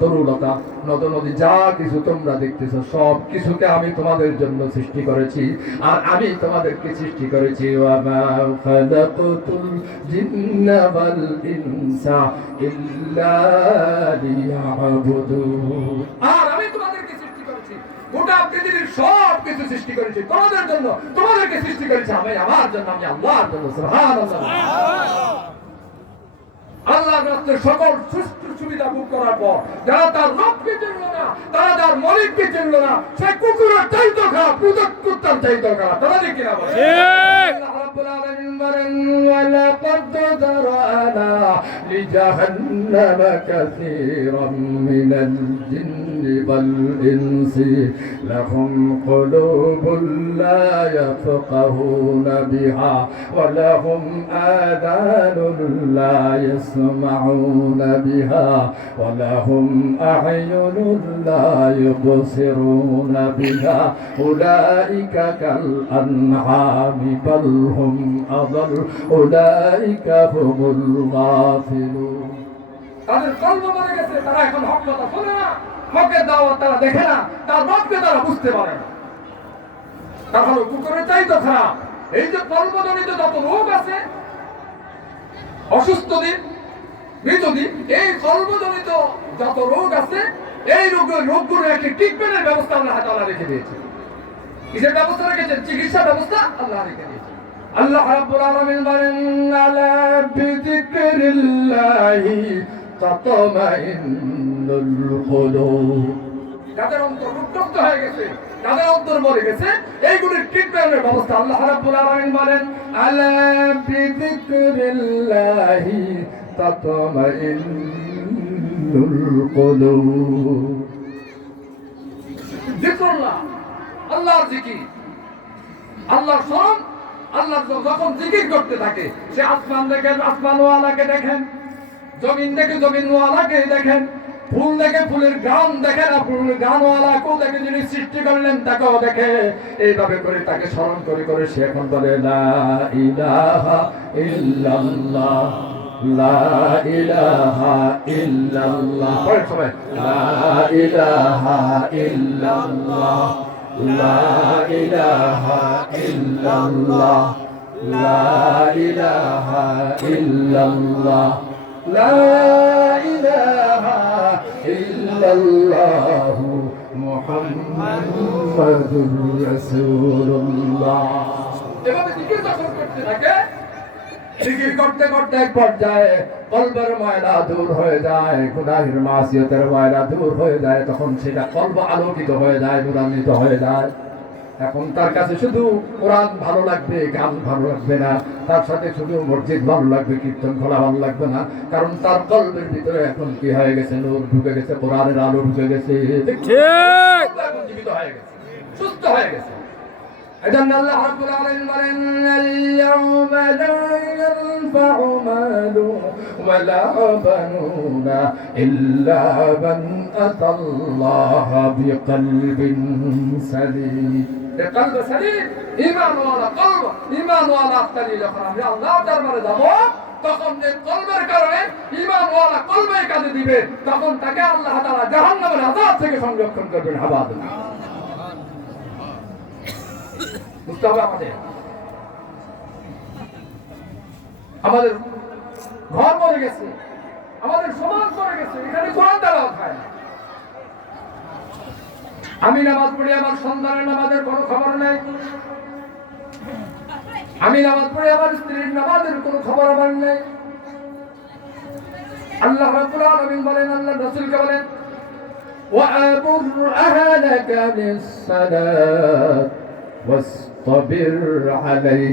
তরুলতা, নদ নদী, যা কিছু তোমরা দেখতেছো সব কিছুকে আমি তোমাদের জন্য সৃষ্টি করেছি। আর আমি তোমাদেরকে সৃষ্টি করেছি ওয়া মা খালাকাতুল জিন্না ওয়াল ইনসা ইল্লা লিয়াবুদুন। আর আমি তোমাদেরকে সৃষ্টি করেছি, গোটা পৃথিবীর সব কিছু সৃষ্টি করেছি তোমাদের জন্য, তোমাদেরকে সৃষ্টি করেছি আমি আমার জন্য, আমি আল্লাহর জন্য। সুবহানাল্লাহ। আল্লাহর রাস্তায় সকল সুষ্ঠু সুবিধা ভোগ করার পর যারা তার রবকে চিনল না, তারা তার মালিককে চিনল না, সে কুকুরের চাইতো খারাপ, কুত্তার চাইতো খারাপ। তারা দেখি না বলে আল্লাহ রাব্বুল আলামিন বলেন, ওয়ালাকাদ যারানা লিজাহান্নামা কাসীরাম মিনাল জিন্নি ওয়াল ইনসি লাহুম কুলুবুন লা ইয়াফকাহুনা বিহা ওয়া লাহুম আযানুন লা يسمعون بها ولهم أعين لا يبصرون بها أولئك كالأنعام بل هم أضل أولئك هم الغافلون। তাদের কলব মরে গেছে, তারা এখন হক কথা শোনে না, হকের দাওয়াত তারা দেখে না, তার রবকে তারা বুঝতে পারে না। তাহলে কুকুরের চাইতো খারাপ। এই যে কলবজনিত যত রোগ আছে, অসুস্থতা, মৃত্যুদি, এই কলবজনিত যত রোগ আছে, এই রোগগুলোর একটি ট্রিটমেন্টের ব্যবস্থা আল্লাহ তাআলা রেখে দিয়েছে। কিসের ব্যবস্থা রেখেছেন? চিকিৎসা ব্যবস্থা আল্লাহ রেখে দিয়েছে। আল্লাহ রাব্বুল আলামিন বলেন, আলা বিযিকরিল্লাহি তাতমাইন্নুল কুলুব। যাদের অন্তর রুদ্ধ হয়ে গেছে, যাদের অন্তর মরে গেছে, এইগুলির ট্রিটমেন্টের ব্যবস্থা আল্লাহ রাব্বুল আলামিন বলেন, আলা বিযিকরিল্লাহি তাতমাইন্নুল কুলুব। যিকরুল্লাহ, আল্লাহর জিকির, আল্লাহর স্মরণ। আল্লাহ যখন জিকির করতে থাকে, সে আসমান দেখেন, আসমানওয়ালাকে দেখেন, জমিন দেখে জমিনওয়ালাকে দেখেন, ফুল দেখে ফুলের গান দেখে না, ফুলের গানওয়ালাকেও দেখে, যিনি সৃষ্টি করলেন তাকেও দেখে। এইভাবে করে তাকে স্মরণ করে করে সে এখন বলে লা ইলাহা ইল্লাল্লাহ, লা ইলাহা ইল্লাল্লাহ। পড়েন সবাই, লা ইলাহা ইল্লাল্লাহ, লা ইলাহা ইল্লাল্লাহ, লা ইলাহা ইল্লাল্লাহ, লা ইলাহা ইল্লাল্লাহ মুহাম্মাদুর রাসূলুল্লাহ। এভাবে জিকির যখন করতে থাকে, জিকির করতে করতে এক পর্যায়ে কলবের ময়লা দূর হয়ে যায়, গুনাহের মাসিয়তের ময়লা দূর হয়ে যায়, তখন সেটা কলব আলোকিত হয়ে যায়, নূরান্বিত হয়ে যায়। এখন তার কাছে শুধু কোরআন ভালো লাগবে, গান ভালো লাগবে না, তার সাথে শুধু মসজিদ ভালো লাগবে, কীর্তন খোলা ভালো লাগবে না, কারণ তার কলবের ভিতরে এখন কি হয়ে গেছে, নূর ঢুকে গেছে, কোরআনের আলো ঢুকে গেছে, ঠিক এখন জীবিত হয়ে গেছে, সুস্থ হয়ে গেছে। এজন্য আল্লাহ রাব্বুল আলামিন বলেন, আল-ইয়াওমা লা ইয়ানফা'ু মালু ওয়ালা বানুনা ইল্লা মান আতাল্লাহা বিকলবিন সালিম। কলব সালিম, ঈমানওয়ালা কলব, ঈমানওয়ালা আত্মারি যখন আমরা আল্লাহর দরবারে যাব, তখন যে কলবের কারণে ঈমানওয়ালা কলবে কাজে দিবে, তখন তাকে আল্লাহ তাআলা জাহান্নামের আযাব থেকে সংরক্ষণ করবেন। আবাদ বুঝতে হবে আমাদের ঘর মরে গেছে, আমাদের সমাজ মরে গেছে, এখানে কোরআন তেলাওয়াত হয় না। আমি নামাজ পড়ি, আমার সন্তানের নামাজের কোনো খবর নেই। আমি নামাজ পড়ি, আমার স্ত্রীর নামাজের কোনো খবর আমার নেই। আল্লাহ রাব্বুল আলামিন বলেন, আল্লাহ রাসূলকে বলেন, ওয়া'মুর আহলাকা বিস-সালাত واصطبر عليها